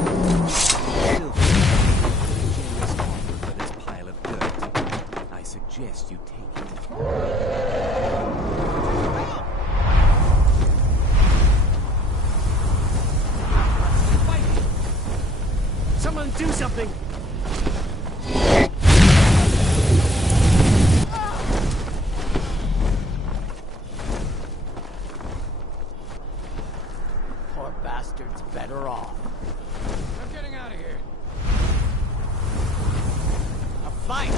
Still, generous offer for this pile of dirt. I suggest you take it. Someone do something! Poor bastard's better off. I'm getting out of here. A fight!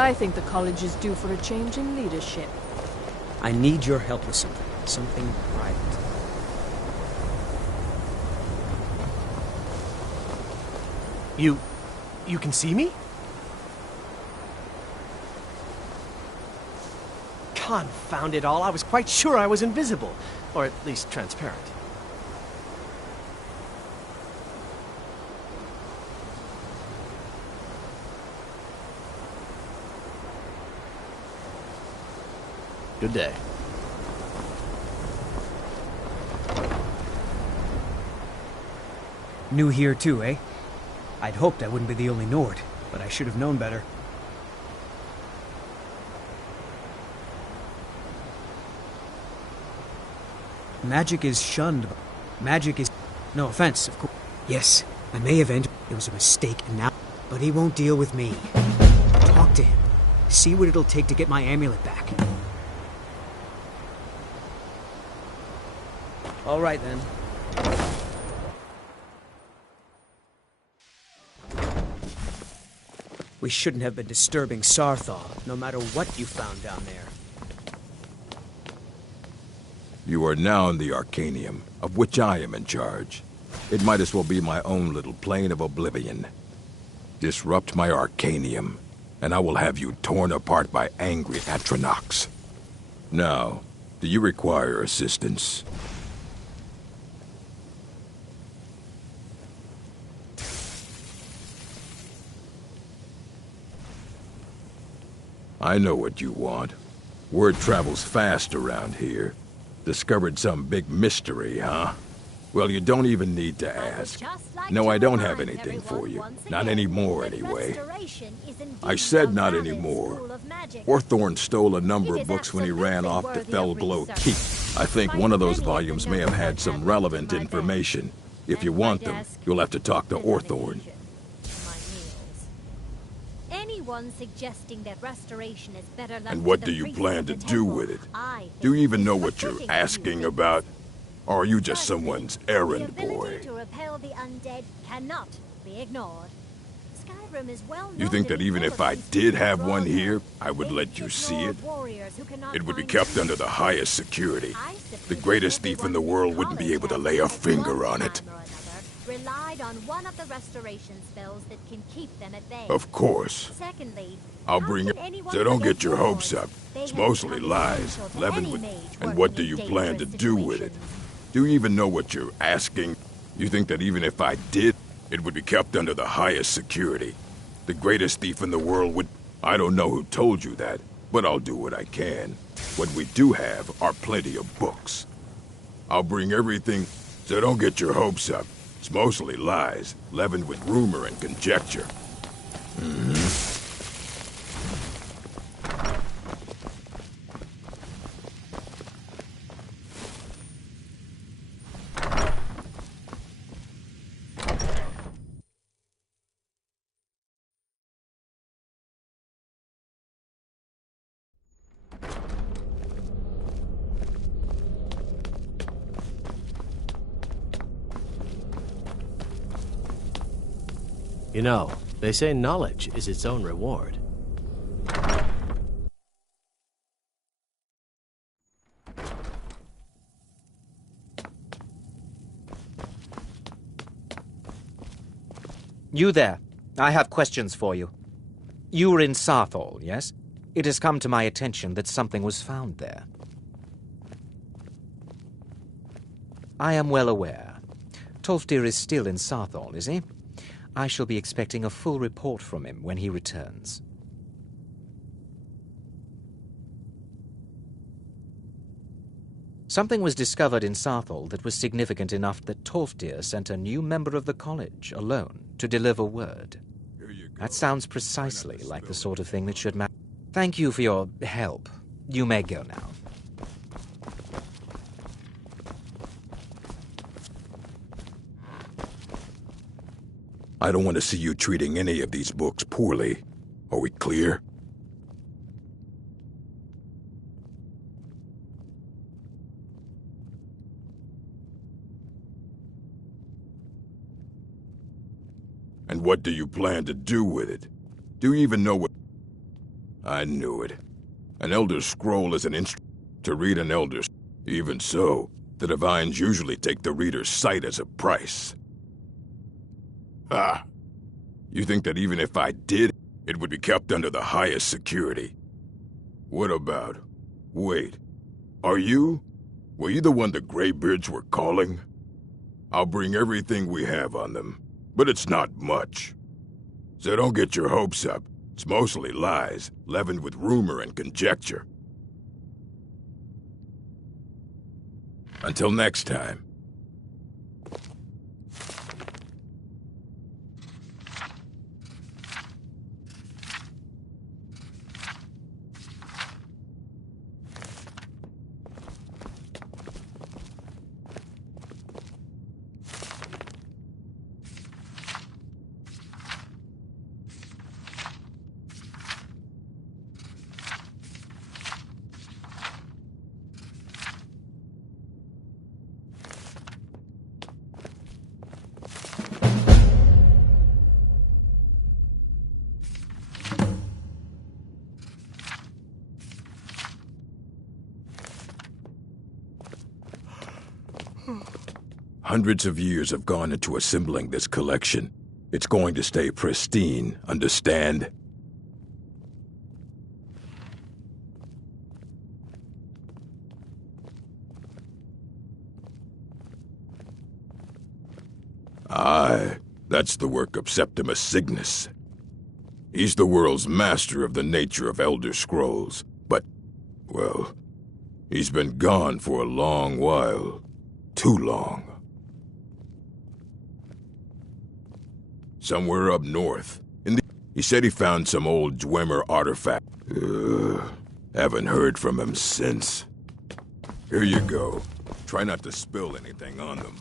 I think the college is due for a change in leadership. I need your help with something. Something private. You can see me? Confound it all, I was quite sure I was invisible. Or at least transparent. Good day. New here too, eh? I'd hoped I wouldn't be the only Nord, but I should have known better. Magic is shunned. Magic is... No offense, of course. Yes, I may have entered. It was a mistake, and now... But he won't deal with me. Talk to him. See what it'll take to get my amulet back. All right, then. We shouldn't have been disturbing Sarthal, no matter what you found down there. You are now in the Arcanium, of which I am in charge. It might as well be my own little plane of oblivion. Disrupt my Arcanium, and I will have you torn apart by angry Atronachs. Now, do you require assistance? I know what you want. Word travels fast around here. Discovered some big mystery, huh? Well, you don't even need to ask. No, I don't have anything for you. Not anymore, anyway. I said not anymore. Orthorn stole a number of books when he ran off to Fellglow Keep. I think one of those volumes may have had some relevant information. If you want them, you'll have to talk to Orthorn. Anyone suggesting that restoration is better left And what to do the you priests plan of to the do temple, with it? I Do you even know think what it's you're befitting asking about? Or are you just someone's errand the ability boy? to repel the undead cannot be ignored. Skyrim is well You known think to that be even full if of I these did have strong one men. here, I would They let you see ignore it? warriors who cannot It would be find kept peace. under the highest security. I The simply greatest think thief in the everyone world the wouldn't be college able to has lay a at finger one on it. time or another relied on one of the restoration spells that can keep them at bay. Of course. Secondly, I'll how bring can it. anyone So don't forget get your hopes yours? up. They It's have mostly become lies, essential to leavened any with... mage And working what do in you plan to dangerous do with it? situations. Do you even know what you're asking? You think that even if I did, it would be kept under the highest security? The greatest thief in the world would... I don't know who told you that, but I'll do what I can. What we do have are plenty of books. I'll bring everything, so don't get your hopes up. It's mostly lies, leavened with rumor and conjecture. You know, they say knowledge is its own reward. You there. I have questions for you. You were in Sarthal, yes? It has come to my attention that something was found there. I am well aware. Tolfdir is still in Sarthal, is he? I shall be expecting a full report from him when he returns. Something was discovered in Sarthal that was significant enough that Tolfdir sent a new member of the college, alone, to deliver word. That sounds precisely like the sort of thing that should matter. Thank you for your help. You may go now. I don't want to see you treating any of these books poorly. Are we clear? And what do you plan to do with it? Do you even know what... I knew it. An Elder Scroll is an instrument to read an Elder. Even so, the Divines usually take the reader's sight as a price. Ah. You think that even if I did, it would be kept under the highest security? What about... Wait. Are you? Were you the one the Greybeards were calling? I'll bring everything we have on them, but it's not much. So don't get your hopes up. It's mostly lies, leavened with rumor and conjecture. Until next time. Hundreds of years have gone into assembling this collection. It's going to stay pristine, understand? Aye, that's the work of Septimus Cygnus. He's the world's master of the nature of Elder Scrolls, but, well, he's been gone for a long while. Too long. Somewhere up north. He said he found some old Dwemer artifact. Haven't heard from him since. Here you go. Try not to spill anything on them.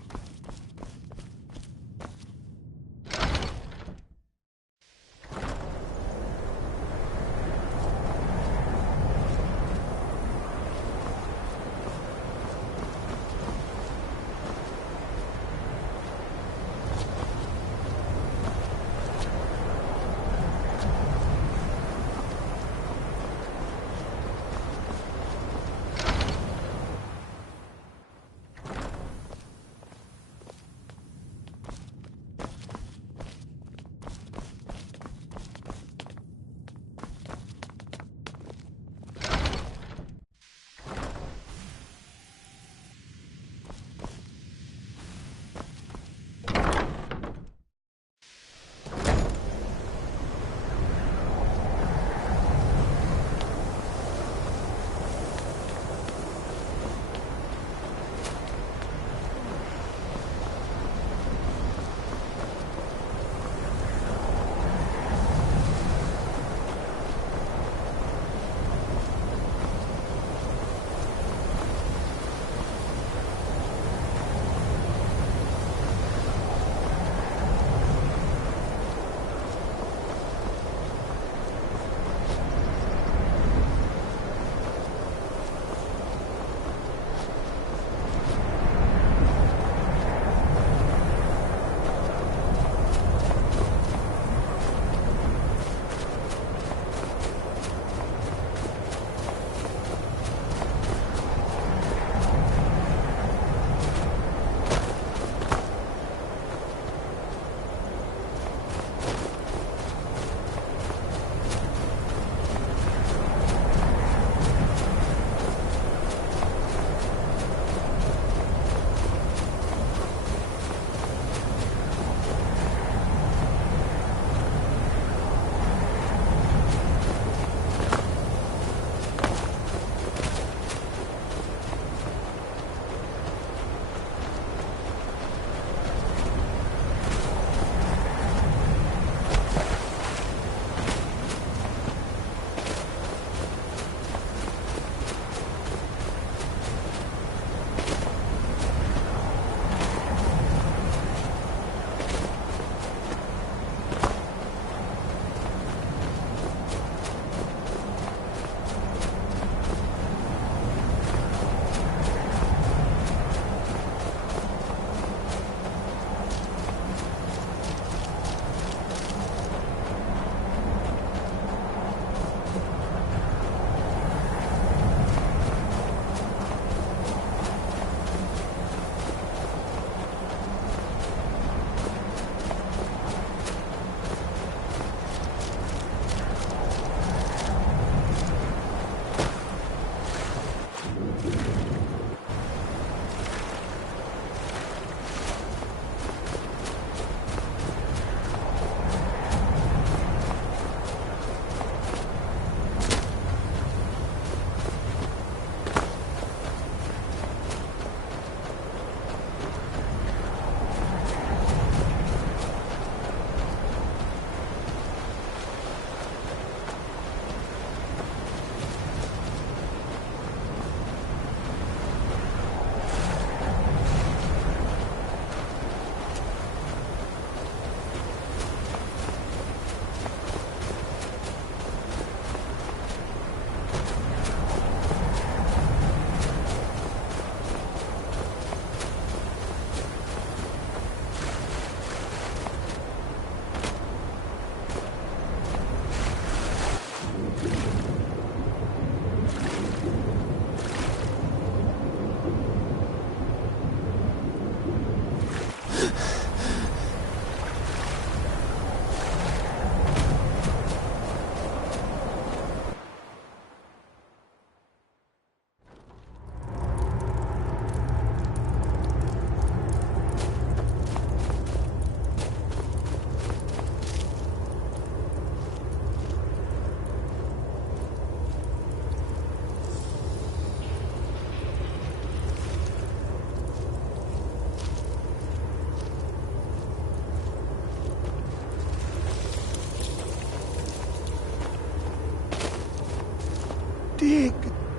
dig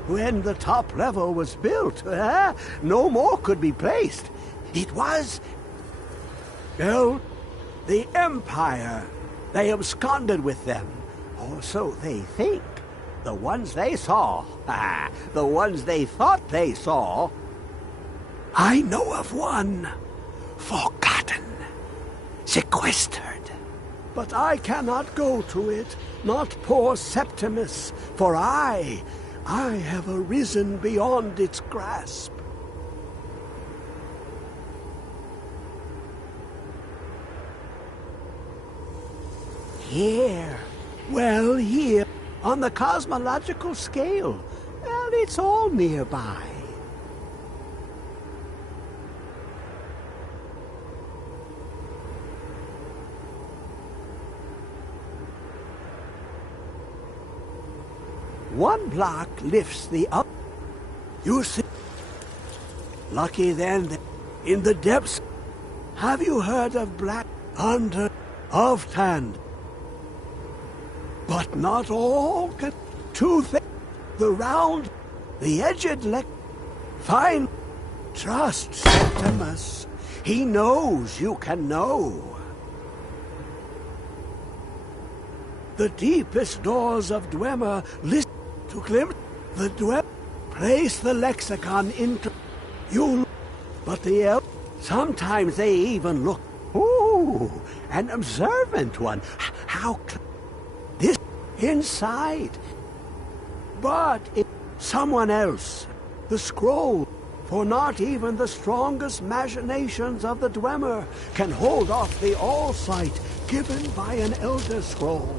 when the top level was built. No more could be placed. It was... well, the Empire. They absconded with them. Or so they think. The ones they saw. The ones they thought they saw. I know of one. Forgotten. Sequestered. But I cannot go to it, not poor Septimus, for I have arisen beyond its grasp. Here, well, here, on the cosmological scale, well, it's all nearby. One block lifts the up. You see? Lucky then that in the depths. Have you heard of Black Hunter of Tand? But not all can. Two things. The round, the edged leg. Fine. Trust Septimus. He knows you can know. The deepest doors of Dwemer listen to glimpse the Dwemer. Place the lexicon into you, but the elf. Sometimes they even look. Ooh, an observant one. How this inside. But if someone else, the scroll, for not even the strongest machinations of the Dwemer can hold off the all-sight given by an elder scroll.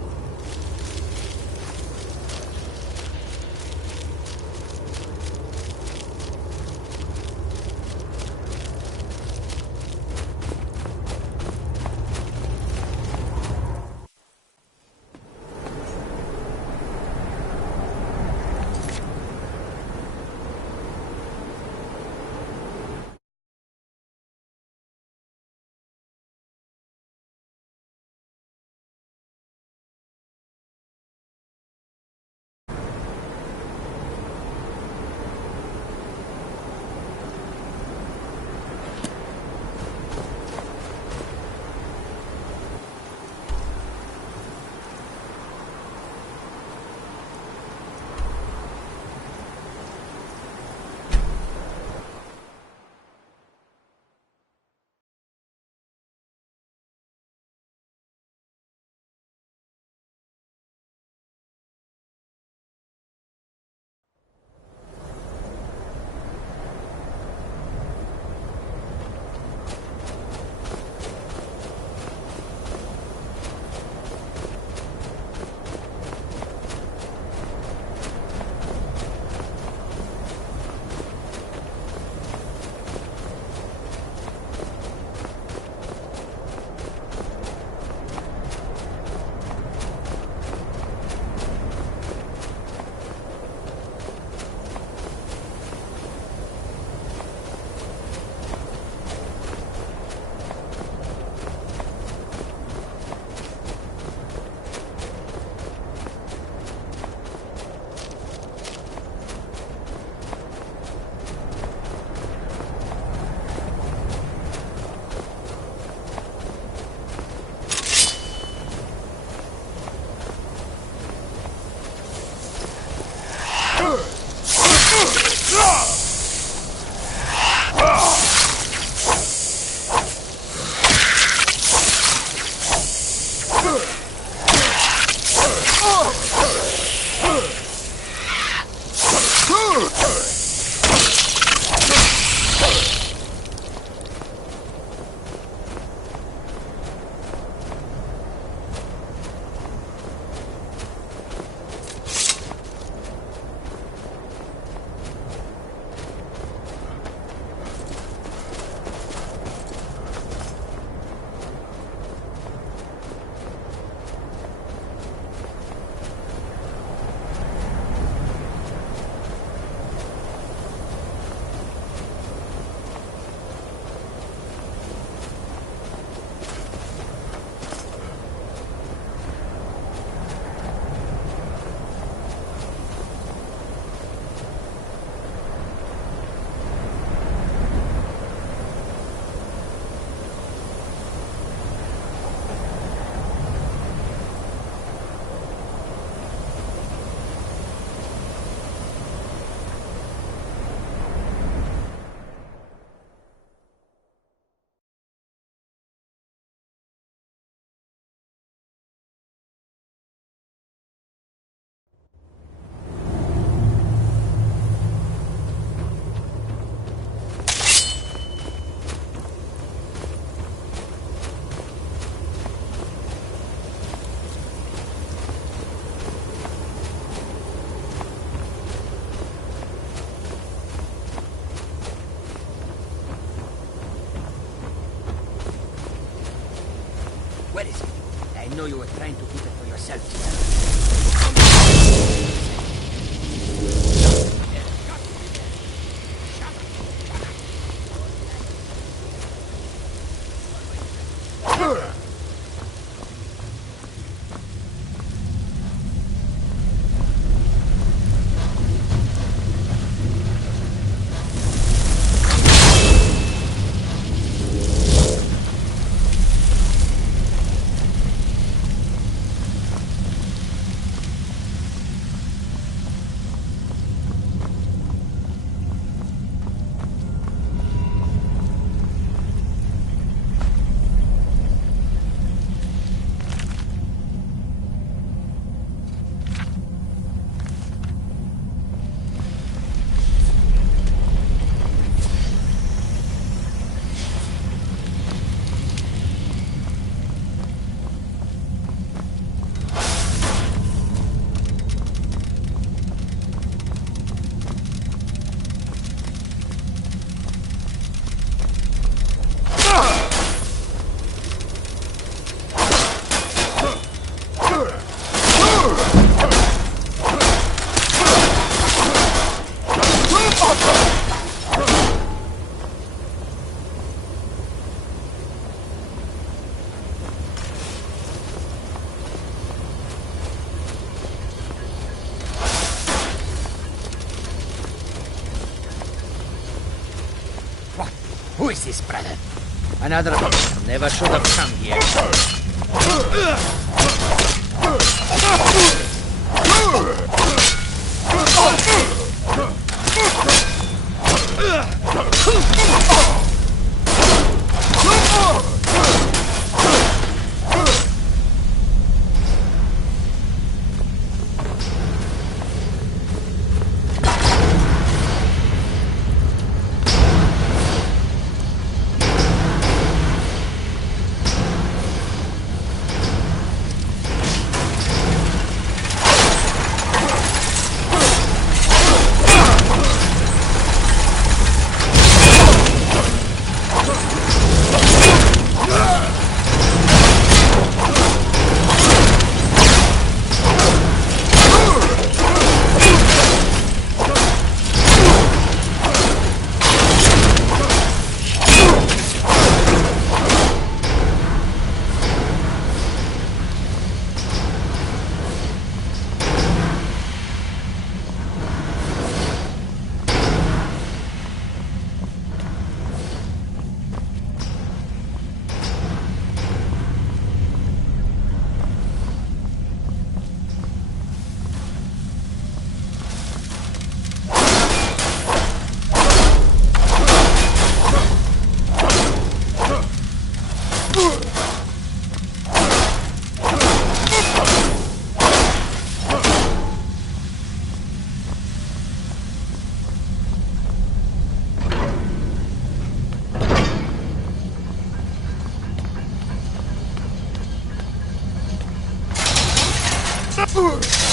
I know you were trying to keep it for yourself. Who is this, brother? Another never should have come here. Ugh!